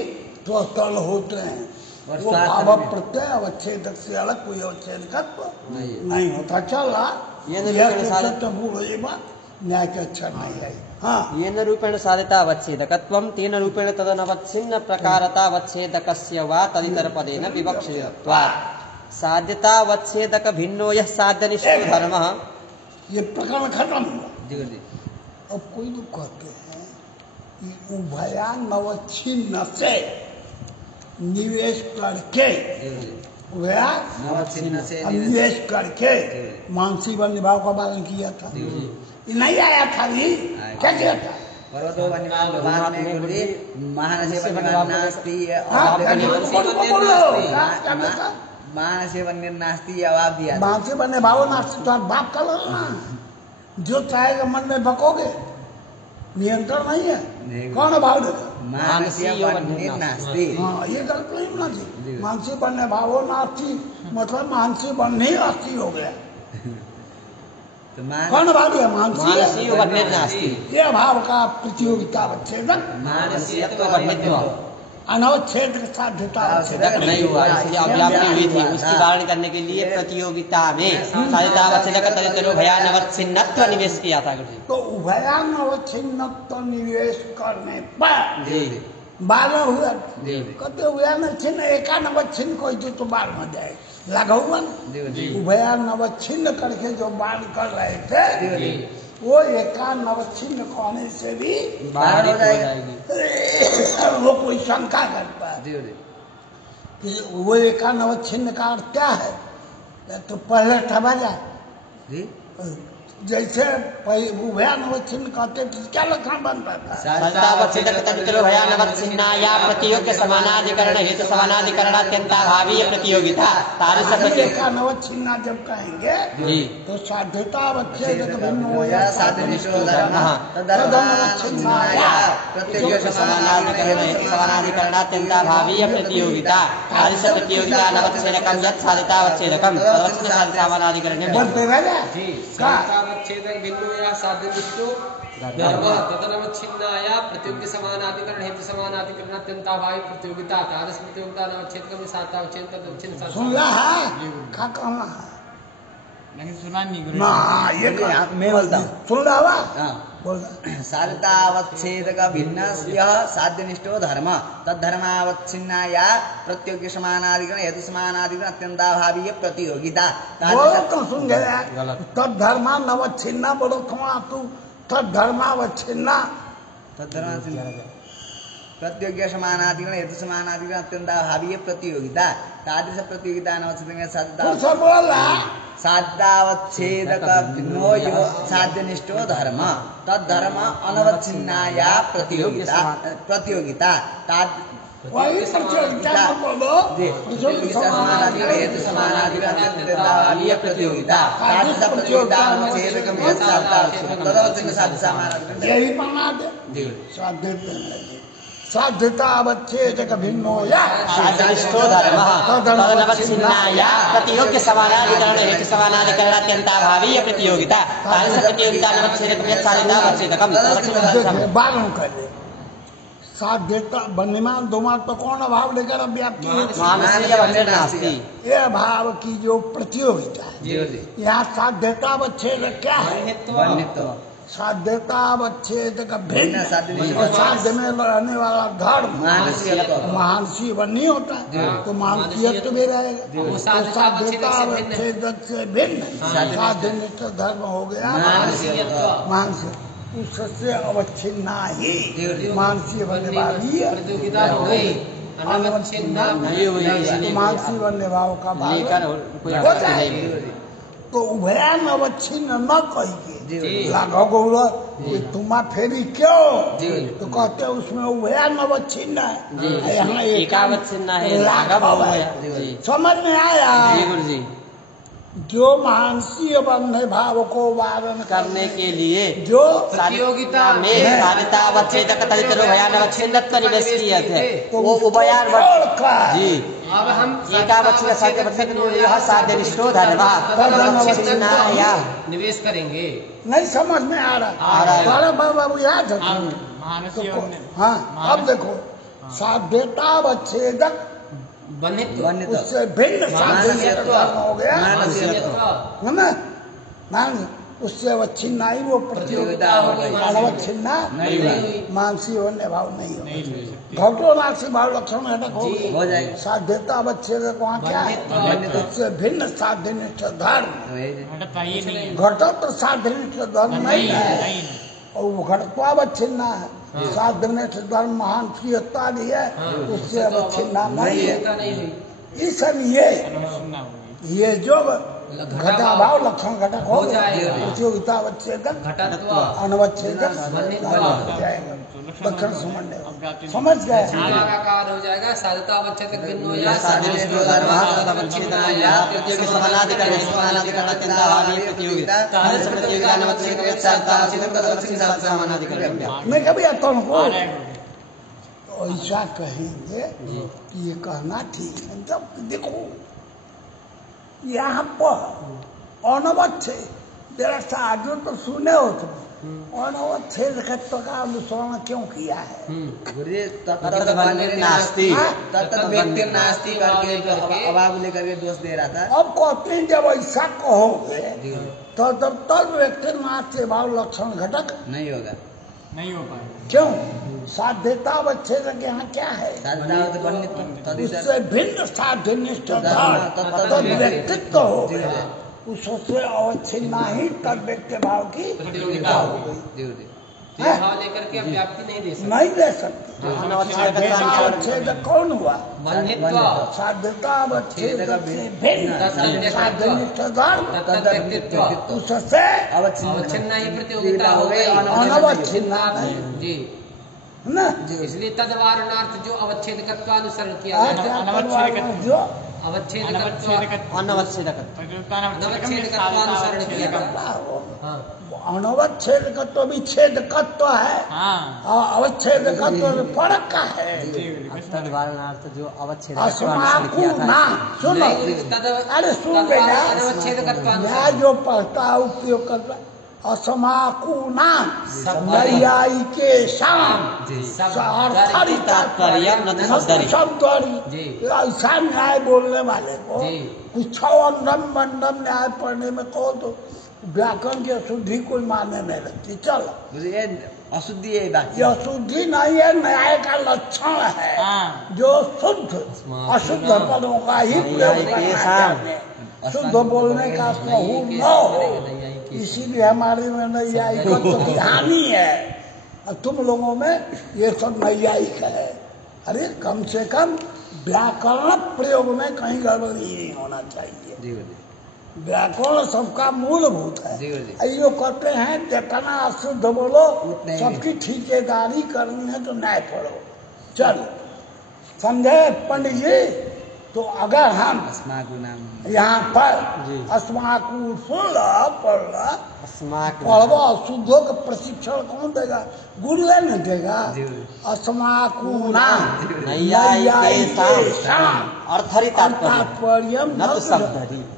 तो तल होते हैं। वो भाव प्रत्यय अवच्छेद से अलग कोई अवच्छेदकत्व नहीं होता। चल रहा न्याय के अक्षर नहीं है। हाँ येन रूपेण साध्यतावच्छेदकत्वं तेन रूपेण तदनवच्छिन्न प्रकारतावच्छेदकस्य वा तदितर पदेन विवक्षितत्वात्। साध्यतावच्छेदक भिन्नो यः साध्यनिष्ठो धर्मः। ये प्रकरण खत्म हुआ। अब कोई तो कहते हैं कि उभयानवच्छिन्न से निवेश करके निवेश करके मानसी वन निभाव का पालन किया था। नहीं आया था भी क्या किया था? मानसे वन्य नास्ती अभाव दिया। मानसे वन्य भाव नास्ती तो बाप का लो ना जो चाहेगा मन में बकोगे, नियंत्रण नहीं है। कौन भाव देगा? मानसीय बन्हित नास्ति। हाँ, ये गलत नहीं होना चाहिए। मानसी बनने भावो नास्ति मतलब मानसी बनने अस्थि हो गया। तो कौन भाव दिया? मानसीय बन्हित नास्ति। ये भाव का प्रतियोगिता अवच्छेदक, मानसीयत्व बन्हित्व अनवच्छेद साध्यता अवच्छेदक नहीं हुआ, इसलिए अभिलापनी हुई थी। उसकी वारण करने के लिए प्रतियोगिता में साध्यता अवच्छेदक तदितरो भयानवच्छिन्नत्व निवेश किया था। तो उभयानवच्छिन्नत्व निवेश करने पर 12 हुआ। कहते उभयानवच्छिन्न एकानवच्छिन्न कोई तो 12 में जाए लघुवन। उभयानवच्छिन्न करके जो बाण कर रहे थे वो एकानवच्छिन्न कहने से भी बाहर हो जाएगी। वो कोई शंका करता है कि वो एकानवच्छिन्न का अर्थ क्या है? तो पहले ठबा जैसे उभयानवच्छिन्न कहते थे क्या लक्षण बनता था? साध्यतावच्छेदक तदितरो भयानवच्छिन्नाया प्रतियोग्य समानाधिकरण हेतु समानाधिकरणात्यंताभावीय प्रतियोगिता एकानवच्छिन्ना जब कहेंगे तो साध्यतावच्छेदक भिन्नोया साध्यनिष्ठो धर्मः तदर्थमच्छिन्नाया प्रतियोग्य समानाधिकरणात्यंताभावीय प्रतियोगिता तादृश प्रतियोगिता अनवच्छेदकं यत् साध्यतावच्छेदकं तदवच्छिन्न साध्यतावनाधिकरणे बोलते रहे साध्यतावच्छेदक भिन्नोया साध्यनिष्ठो धर्मः तदनवच्छिन्नाया प्रतियोग्य समानाधिकरण हेतु समानाधिकरणात्यंताभावी प्रतियोगिता तादृश प्रतियोगिता अनवच्छेदकं साध्यतावच्छेदकं तदवच्छिन्न सुन रहा है? क्या कहना है? लेकिन सुना नहीं गुरु। हाँ, ये मैं बोलता हूँ। सुन रहा हुआ? हाँ। बोल रहा। साध्यतावच्छेदक भिन्नस्य साध्यनिष्ठो धर्म तद्धर्मावच्छिन्नाया प्रतियोग्य समानाधिकरण हेतु समानाधिकरण अत्यंताभावीय प्रतियोगिता। बोलो तो सुन गया। तद धर्मा नवच्छिन्ना बोलो थोड़ा तू तद धर्मावच्छिन्ना प्रतियोग्य समानाधिकरण हेतु समानाधिकरण अत्यंताभावीय प्रतियोगिता तादृश प्रतियोगिता कुछ बोल रहा। साध्यावच्छेदक भिन्नो यो साध्यनिष्ठो धर्म तद्धर्म अनवच्छिन्नाया प्रतियोगिता वही प्रतियोगिता बोलो। समानाधिकरण हेतु समानाधिकरण अत्यंताभावीय प्रतियोगिता तादृश प्रतियोगिता अनवच्छेदक तदवच्छिन्न साध्य समानाधिकरण यही बना दे। साध्यता अवच्छेदक भिन्नो या साध्यनिष्ठो धर्मः तदनवच्छिन्नाया प्रतियोग्य समानाधिकरण हेतु समानाधिकरणात्यंताभावीय प्रतियोगिता तादृश प्रतियोगिता अनवच्छेदकं यत् साध्यतावच्छेदकं तदवच्छिन्न बारह कर दे। साध्यता बन्यमान दोमान तो कौन भाव लेकर व्याप्ति होती है? मानसीय बन्हित नास्ति। यह भाव की जो प्रतियोगिता है यहाँ साध्यता अवच्छेदक क्या है? साध्यता अवच्छेदक भिन्न साध्य में रहने वाला धर्म मानसीय नहीं होता तो मानसीयत्व भी रहेगा। तो साध्यता अवच्छेदक से भिन्न साध्यनिष्ठ धर्म हो गया मानसीय। उससे अवच्छिन्ना ही मानसीय बनने वाली प्रतियोगिता हो गई अनवच्छिन्ना नहीं हुई, इसलिए मानसीय बनने भाव का भाव तो उभयान अवच्छिन्न न कही लाघव गौड़ तुम्हा फेरी क्यों? तो कहते उसमें उभयान अवच्छिन्न है, यहाँ एकावच्छिन्न है, लाघव है। समझ में आया? गुरु जी जो मानसीय बंधे भाव को वारण करने के लिए जो प्रतियोगिता में साध्यतावच्छेदक तदितरो भयानवच्छिन्नत्व निवेश किए थे वो उभयान जी अब हम एकावच्छिन्न साध्यवच्छेदक यह साध्यनिष्ठो धर्मः तदनवच्छिन्नाया निवेश करेंगे। नहीं समझ में आ रहा बाबू याद है। हाँ अब देखो साध्यतावच्छेदक बन्हित्व उससे भिन्न साध्यनिष्ठ धर्म हो गया है ना? मान उससे अवच्छिन्ना ही वो प्रतियोगिता हो गई। अनवच्छिन्ना मानसी होने भाव नहीं हो घटो नासी भाव लक्षण घटक हो जाएगा। साध्यता अवच्छेदक वहाँ क्या है? उससे भिन्न साध्यनिष्ठ धर्म घटत साध्यनिष्ठ धर्म नहीं है और वो घटत्वावच्छिन्ना है। साध्यनिष्ठ धर्म महान प्रियता भी है उससे अवच्छिन्ना नहीं है। इसलिए ये जो घटा भाव लक्षण घटक हो जाएगा। प्रतियोगिता अवच्छेदक घटत्व अनवच्छेदक लक्षण समझ गए। आकार हो जाएगा साधुता अवच्छेदक भिन्न हो जाएगा मैं कभी आता हूँ ऐसा कहेंगे कि ये कहना ठीक है। जब देखो यहाँ पर अनवच्छेद जरा सा आगे तो सुने हो तुम अनवच्छेद घटत्व का अनुसरण क्यों किया है? अभाव लेकर के दोष दे रहा था। अब कहते हैं जब ऐसा कहोगे तो तब व्यक्ति नास्ति भाव लक्षण घटक नहीं होगा, नहीं हो पाएगा। क्यों? साध्यता अवच्छेदक यहाँ क्या है? उससे भिन्न साध्यनिष्ठ व्यक्तित्व हो गया, उससे अवच्छिन्ना ही तद व्यक्ति भाव की प्रतियोगिता हो गई। भाव लेकर के हम व्याप्ति नहीं दे सकते। नहीं दे सकते। अवच्छेदक कौन हुआ? साध्यता अवच्छेदक से भिन्न साध्यनिष्ठ धर्म उससे अवच्छिन्ना ही प्रतियोगिता हो गई, अनवच्छिन्ना जी ना। इसलिए तदवारणार्थ जो अवच्छेदकत्वानुसरण किया गया जो अनवच्छेदकत्वानुसरण किया गया। अनवच्छेदकत्व भी छेदकत्व है, अवच्छेदकत्व में फर्क का है। जो अवच्छेद ना सुनो, अरे सुन बेटा, मैं जो पढ़ता उपयोग करता असमाकुना नैयायी के शाम ऐसा न्याय बोलने वाले को कुछ अंडम मंडम न्याय पढ़ने में कहो तो व्याकरण की अशुद्धि कोई मानने में लगती। चलो ये अशुद्धि है, ये अशुद्धि नहीं है, न्याय का लक्षण है जो शुद्ध अशुद्ध पदों का ही प्रयोग करना चाहिए, शुद्ध बोलने का सहूर न हो। इसीलिए हमारे में नैयायिकत्व की हानि है और तुम लोगों में ये सब नैयायिक है। अरे कम से कम व्याकरण प्रयोग में कहीं गड़बड़ी नहीं होना चाहिए। व्याकरण सबका मूलभूत है। ये कहते हैं जितना अशुद्ध बोलो सबकी ठेकेदारी करनी है तो न्याय पढ़ो। चलो समझे पंडित जी? तो अगर हम यहाँ पर अस्माकु सुन पढ़ो, अशुद्धों का प्रशिक्षण कौन देगा? गुरु न देगा। अस्माकु नाम तात्पर्य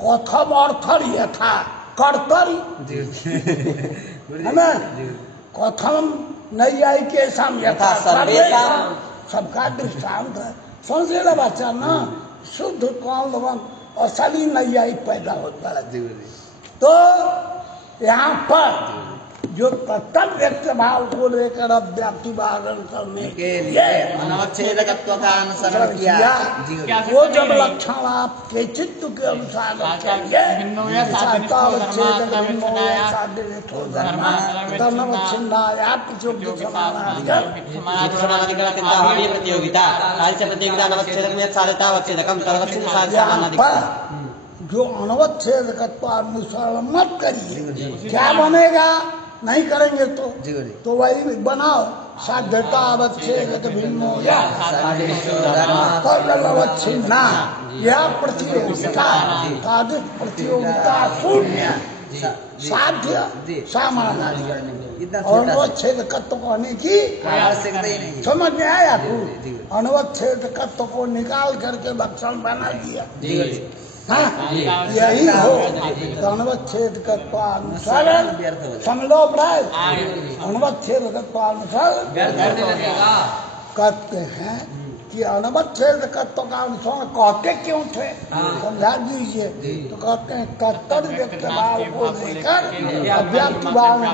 कथम अर्थर यथा कर्तरी है ना, कथम नैयायी के साम यथा सर्वेषाम, सबका दृष्टांत है। समझेगा बच्चा ना? शुद्ध कौन असली नैयायी पैदा होता है। तो यहाँ पर जो तत्व व्यक्त भाव को लेकर अब व्याप्ति वारण करने के लिए अनवच्छेदकत्व का अनुसरण किया, वो जब लक्षण आपके चित्त के अनुसार जो अनवच्छेदकत्व अनुसरण मत करिए, क्या बनेगा? नहीं करेंगे तो वही बनाओ साध्यता अवच्छेद भिन्न अवच्छिन्ना यह प्रतियोगिता प्रतियोगिता शून्य साध्य सामान्य अनवच्छेदकत्व कहने की आवश्यकता ही नहीं। समझ में आया? अनवच्छेदकत्व को निकाल करके लक्षण बना दिया। हाँ, यही हो अनवच्छेदकत्वानुसारण समझ लो प्राय अनवच्छेदकत्वानुसारण कहते हैं कि अनवच्छेदकत्व का अनुसरण कहते क्यों थे समझा दीजिए। तो कहते हैं तत्व व्यक्त भाव को लेकर अव्याप्ति भाव,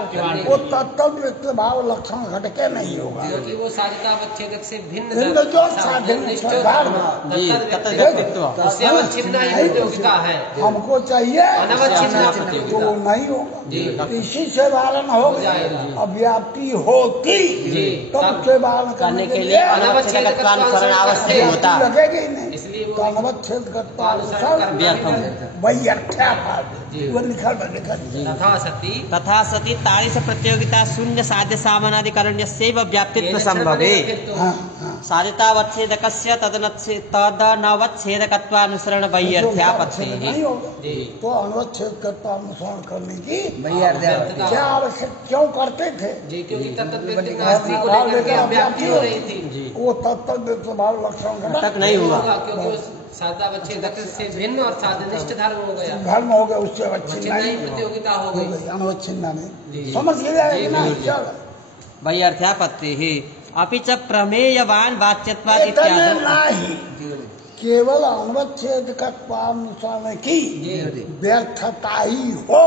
वो तत्व व्यक्त भाव लक्षण घटके नहीं होगा क्योंकि वो साध्यता अवच्छेदक से भिन्न जो साध्यनिष्ठ धर्म प्रतियोगिता है। हमको चाहिए तो वो नहीं होगा, इसी से पालन हो अव्याप्ति होती तब से पालन करने के लिए अनवच्छेदकत्वानुसरण आवश्यक होता। लगेगी नहीं। इसलिए वो तो अनवच्छेद कर्ता व्यर्थम। वही अर्थाभाव वो लिखा लिखा तथा सती तारिश प्रतियोगिता शून्य साध्य सामानाधिकरण्यस्यैव व्याप्तित्व संभवे साधितावच्छेदकस्य तदनवच्छेदकत्वानुसरण वैयर्थ्यापत्तिः। नहीं होगा तो अनवच्छेद कर्ता अनुसरण करने की क्या आवश्यक क्यों करते थे? क्योंकि तत्तव्यक्ति का स्त्री को लेकर के व्याप्ति हो रही थी वो तत्व स्वभाव लक्षण घटक नहीं हुआ क्योंकि साधावच्छेदक से भिन्न और साधनिष्ठ धर्म हो गया, धर्म हो गया, उससे नहीं प्रतियोगिता हो गई, अनवच्छिन्ना नहीं समझ लिया वैयर्थ्यापत्तिः। अपि च प्रमेयवान वाच्यत्वात् इत्यादि नहीं केवल अनवच्छेदकत्वानुसार की व्यर्थता ही हो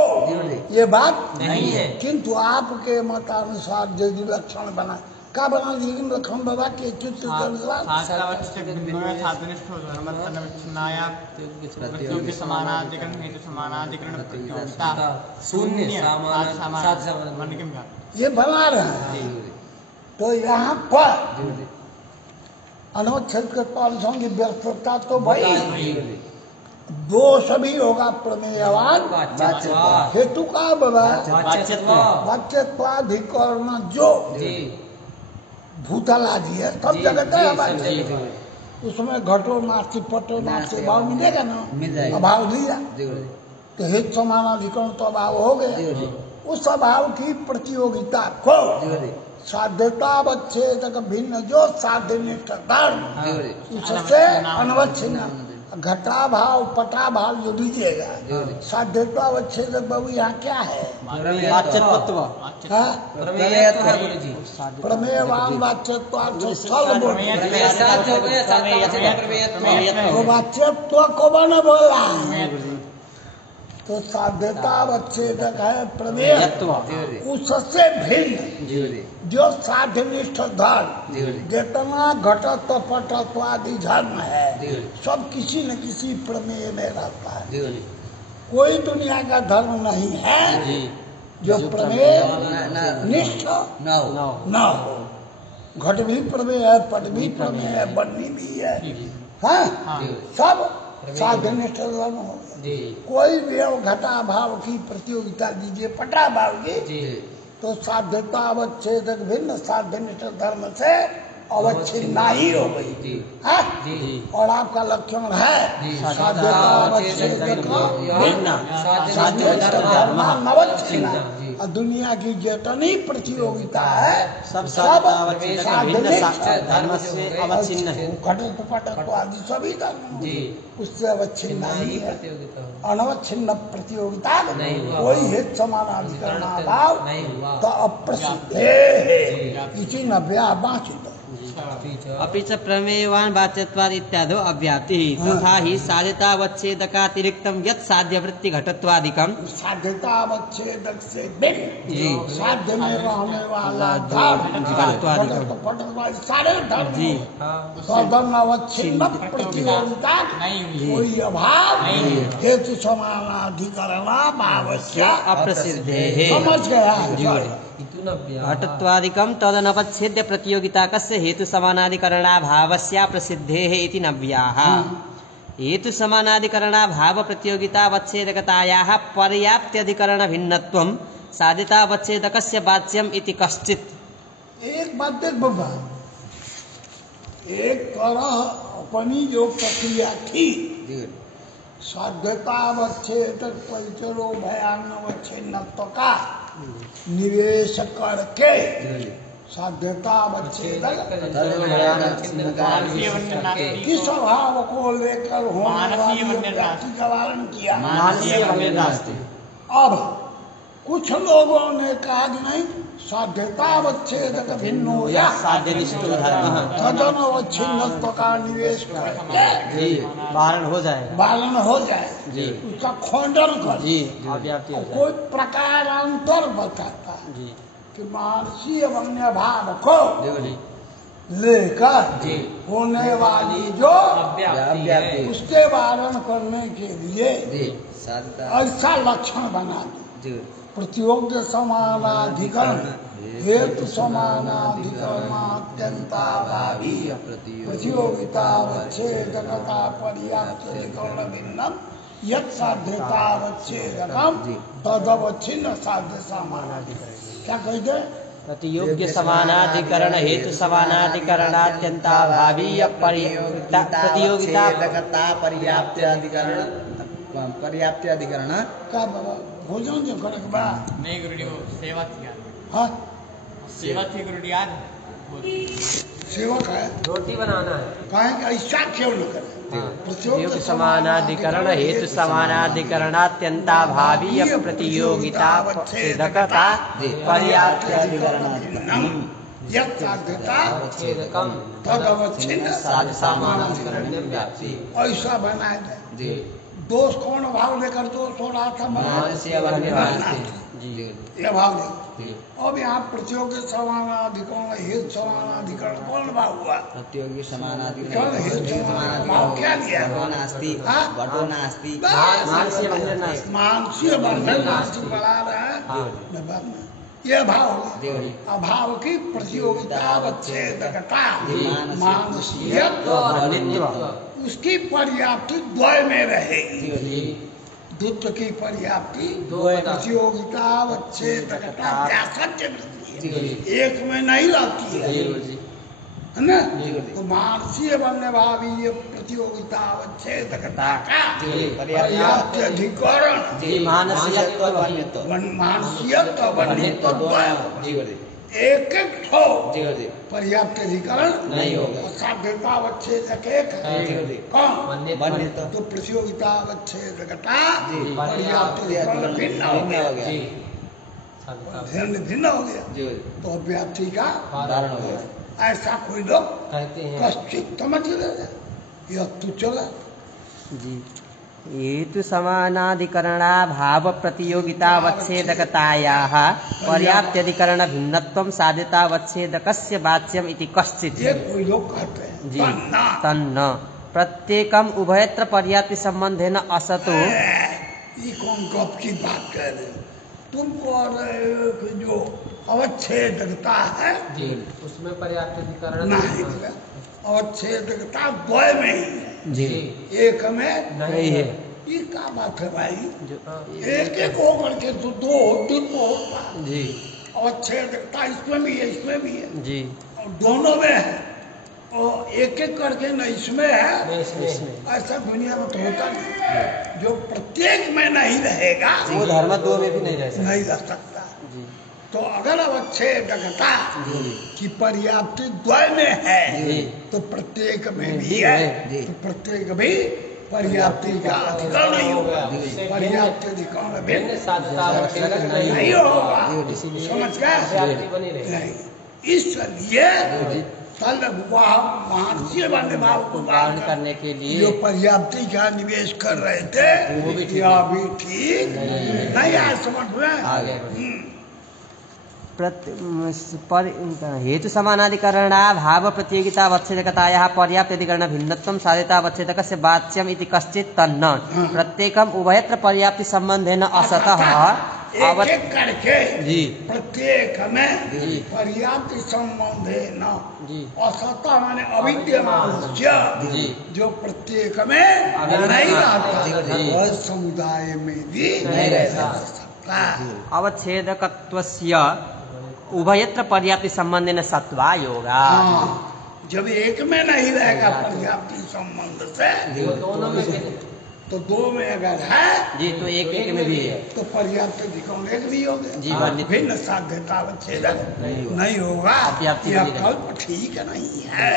ये बात नहीं है। किंतु आपके मतानुसार यदि लक्षण बना का बना लेकिन लक्षण बाबा के चित्त के अनुसार ये बना रहे हैं। तो यहाँ पर अनवच्छेद कर्ता की व्यर्थता तो भाई दोष भी होगा प्रमेयवान हेतु का वाच्यत्वाधिकरण जो भूतलादि है सब जगह उसमें घटो नास्ति पटो नास्ति भाव मिलेगा ना, अभाव दिया तो हित समानाधिकरण तो अभाव हो गया। उस अभाव की प्रतियोगिता को साध्यतावच्छेदक भिन्न जो साध्य निष्ठ धर्म उससे अनवच्छिन्न घटाभाव पटाभाव जो दीजिएगा साध्यतावच्छेदक बाबू यहाँ क्या है? प्रमेयवान वाच्यत्व वाच्यत्व को बना बोल रहा है तो साध्यतावच्छेदक है प्रमेयत्व उससे भिन्न जो साध्यनिष्ठ धर्म जितना घटत्व पटत्व आदि धर्म है सब किसी न किसी प्रमेय में रहता है। कोई दुनिया का धर्म नहीं है जो प्रमेय निष्ठ न हो। घट भी प्रमेय है, पट भी प्रमेय है, बन्नी भी है, सब साध्यनिष्ठ धर्म हो। कोई भी घटा भाव की प्रतियोगिता दीजिए पटा भाव की तो साध्यता अवच्छेदक भिन्न साध्यनिष्ठ धर्म से अवच्छिन्न ही हो गई और आपका लक्षण है साध्यता अवच्छेदक भिन्न साध्यनिष्ठ धर्म अवच्छिन्न। दुनिया की जितनी प्रतियोगिता है सब धर्म से अवच्छिन्न है। घटत्व आदि सभी धर्म उससे अवच्छिन्न नहीं है। अनवच्छिन्न प्रतियोगिता कोई हित समानाधिकरण अभाव तो अप्रसिद्ध इति न व्यावाचित। अपि च प्रमेयवान वाच्यत्वाद इत्यादो अव्याप्तिः तथा ही साध्यतावच्छेदकातिरिक्तं यत् साध्यवृत्ति घटत्वादिकं साध्यतावच्छेदक से साध्य में रहने वाला धर्म सारे धर्म सदनवच्छिन्न प्रतियोगिता कोई अभाव हेतु समानाधिकरण भावस्य अप्रसिद्धेः। समझ गया घटत्वादिकं तदनवच्छेद्य प्रतियोगिता कस्य हेतु समानाधिकरणाभावस्य प्रसिद्धेः इति नव्याः। हेतु समानाधिकरणाभाव प्रतियोगितावच्छेदकतायाः पर्याप्त्यधिकरण भिन्नत्वं साधितावच्छेदकस्य वाच्यम् इति कश्चित्। एक बात देख बाबा, एक तरह अपनी जो प्रक्रिया थी साध्यतावच्छेदक परिचरो भयानवच्छिन्नत्व का निवेश करके साध्यतावच्छेदक किस स्वभाव को लेकर होने वाली व्यक्ति का वर्णन किया। अब कुछ लोगों ने कहा कि नहीं साध्यतावच्छेदक भिन्नो या तदनवच्छिन्नत्व का निवेश करके वारण हो जाए उसका खंडन कर कोई प्रकारांतर बताता है कि महर्षि वन्य भाव को लेकर होने वाली जो उसके वारण करने के लिए ऐसा लक्षण बना दो प्रतियोग्य समानाधिकरण हेतु समानाधिकरणात्यंताभावी प्रतियोगितावच्छेदकता पर्याप्तधिकरण भिन्नम यत् साध्यतावच्छेदकम तदवच्छिन्न साध्य समानाधिकरण। क्या कहते हैं? प्रतियोग्य समानाधिकरण हेतु समानाधिकरणात्यंताभावी प्रतियोगिता पर्याप्त अधिकरण क्या भोजन जो करने के बाद नहीं गुरुजी वो सेवा थी यार। हाँ सेवा थी गुरुजी यार। सेवक है रोटी बनाना है। कहें कि ऐसा क्यों न करें? प्रतियोग्य समानाधिकरण हेतु समानाधिकरणात्यंताभावी प्रतियोगिता छेदकता पर्याप्त यत् साध्यता छेदकम तदवच्छिन्न साध्य समानाधिकरण व्याप्ति। ऐसा बनाए थे। दोष कौन भाव लेकर दोष हो रहा था? ये भाव देखो। अब यहाँ प्रतियोगी समानाधिकरण हेतु समानाधिकरण कौन भाव हुआ? प्रतियोगी समानाधिकरण कौन हेतु समानाधिकरण भाव क्या लिया? नास्ति हाँ? बटो नास्ति मानसीय बंधन नास्ति। मानसीय बंधन नास्ति बढ़ा रहा है। ये भाव हो गया। अभाव की प्रतियोगितावच्छेदकता मानसीयत्व उसकी पर्याप्ति द्वय में रहेगी। द्वित्व की पर्याप्ति प्रतियोगितावच्छेदकता व्यासज्य वृत्ति है, एक में नहीं रहती है ना। तो मानसीय बनने वाली ये प्रतियोगितावच्छेदकता का पर्याप्त अधिकरण मानसीयत्व बन्यत्व एक एक ठो पर्याप्त अधिकरण नहीं होगा। साध्यतावच्छेदक एक कौन? तो प्रतियोगितावच्छेदकता पर्याप्त अधिकरण भिन्न हो गया, भिन्न हो गया तो व्याप्ति का कारण हो गया। ऐसा कोई लोग कहते हैं कश्चित समझ ले यह तू चला जी। हेतु समानाधिकरणाभाव प्रतियोगितावच्छेदकतायाः पर्याप्त्यधिकरण भिन्नत्वं साध्यतावच्छेदकस्य वाच्यम् इति कश्चित्। ये कोई लोग कहते हैं जी तन्न प्रत्येकम उभयत्र पर्याप्ति संबंधेन असतो। ये कौन गप की बात कर रहे हो? तुम कह रहे हो कि जो अवच्छेदकता है उसमें पर्याप्त अधिकरण नहीं, अवच्छेदकता द्वय में ही है जी, एक में नहीं है। ये क्या बात है भाई? एक एक होकर के दो दो तीन को होता जी अवच्छेदकता इसमें भी है इसमें भी है जी और दोनों में है और एक एक करके न इसमें है। ऐसा दुनिया में तो होता नहीं। जो प्रत्येक में नहीं रहेगा वो धर्म दो में भी नहीं रह सकता। नहीं रह सकता। जी तो अगर अवच्छेदकता की पर्याप्ति द्वय में है तो प्रत्येक में भी है, तो प्रत्येक भी पर्याप्ति का अधिकरण नहीं होगा। पर्याप्त अधिकरण भिन्न नहीं होगा। समझ गए? नहीं, इसलिए मानसीय बनने भाव को वारण करने के लिए जो पर्याप्ति का निवेश कर रहे थे वो भी ठीक नहीं आया। समझ में? हेतु समानाधिकरणाभाव प्रतियोगितावच्छेदकतायाः पर्याप्त्यधिकरण भिन्नत्वं साध्यतावच्छेदकस्य वाच्यम् इति कश्चित् तन्न प्रत्येकम् उभयत्र पर्याप्ति संबंधेन असतः एक करके जी प्रत्येक में पर्याप्ति संबंधेन असतः माने अविद्यमान जो प्रत्येक में नहीं रहता समुदाय में भी नहीं रह सकता। अवच्छेदकत्वस्य उभयत्र पर्याप्ति संबंधेन सत्वा योगा। जब एक में नहीं रहेगा पर्याप्ति संबंध से तो दो में अगर है जी तो एक में भी है तो पर्याप्त अधिकरण एक भी हो गया। जी भिन्न साध्यतावच्छेदक नहीं होगा। यह कल्प ठीक नहीं है।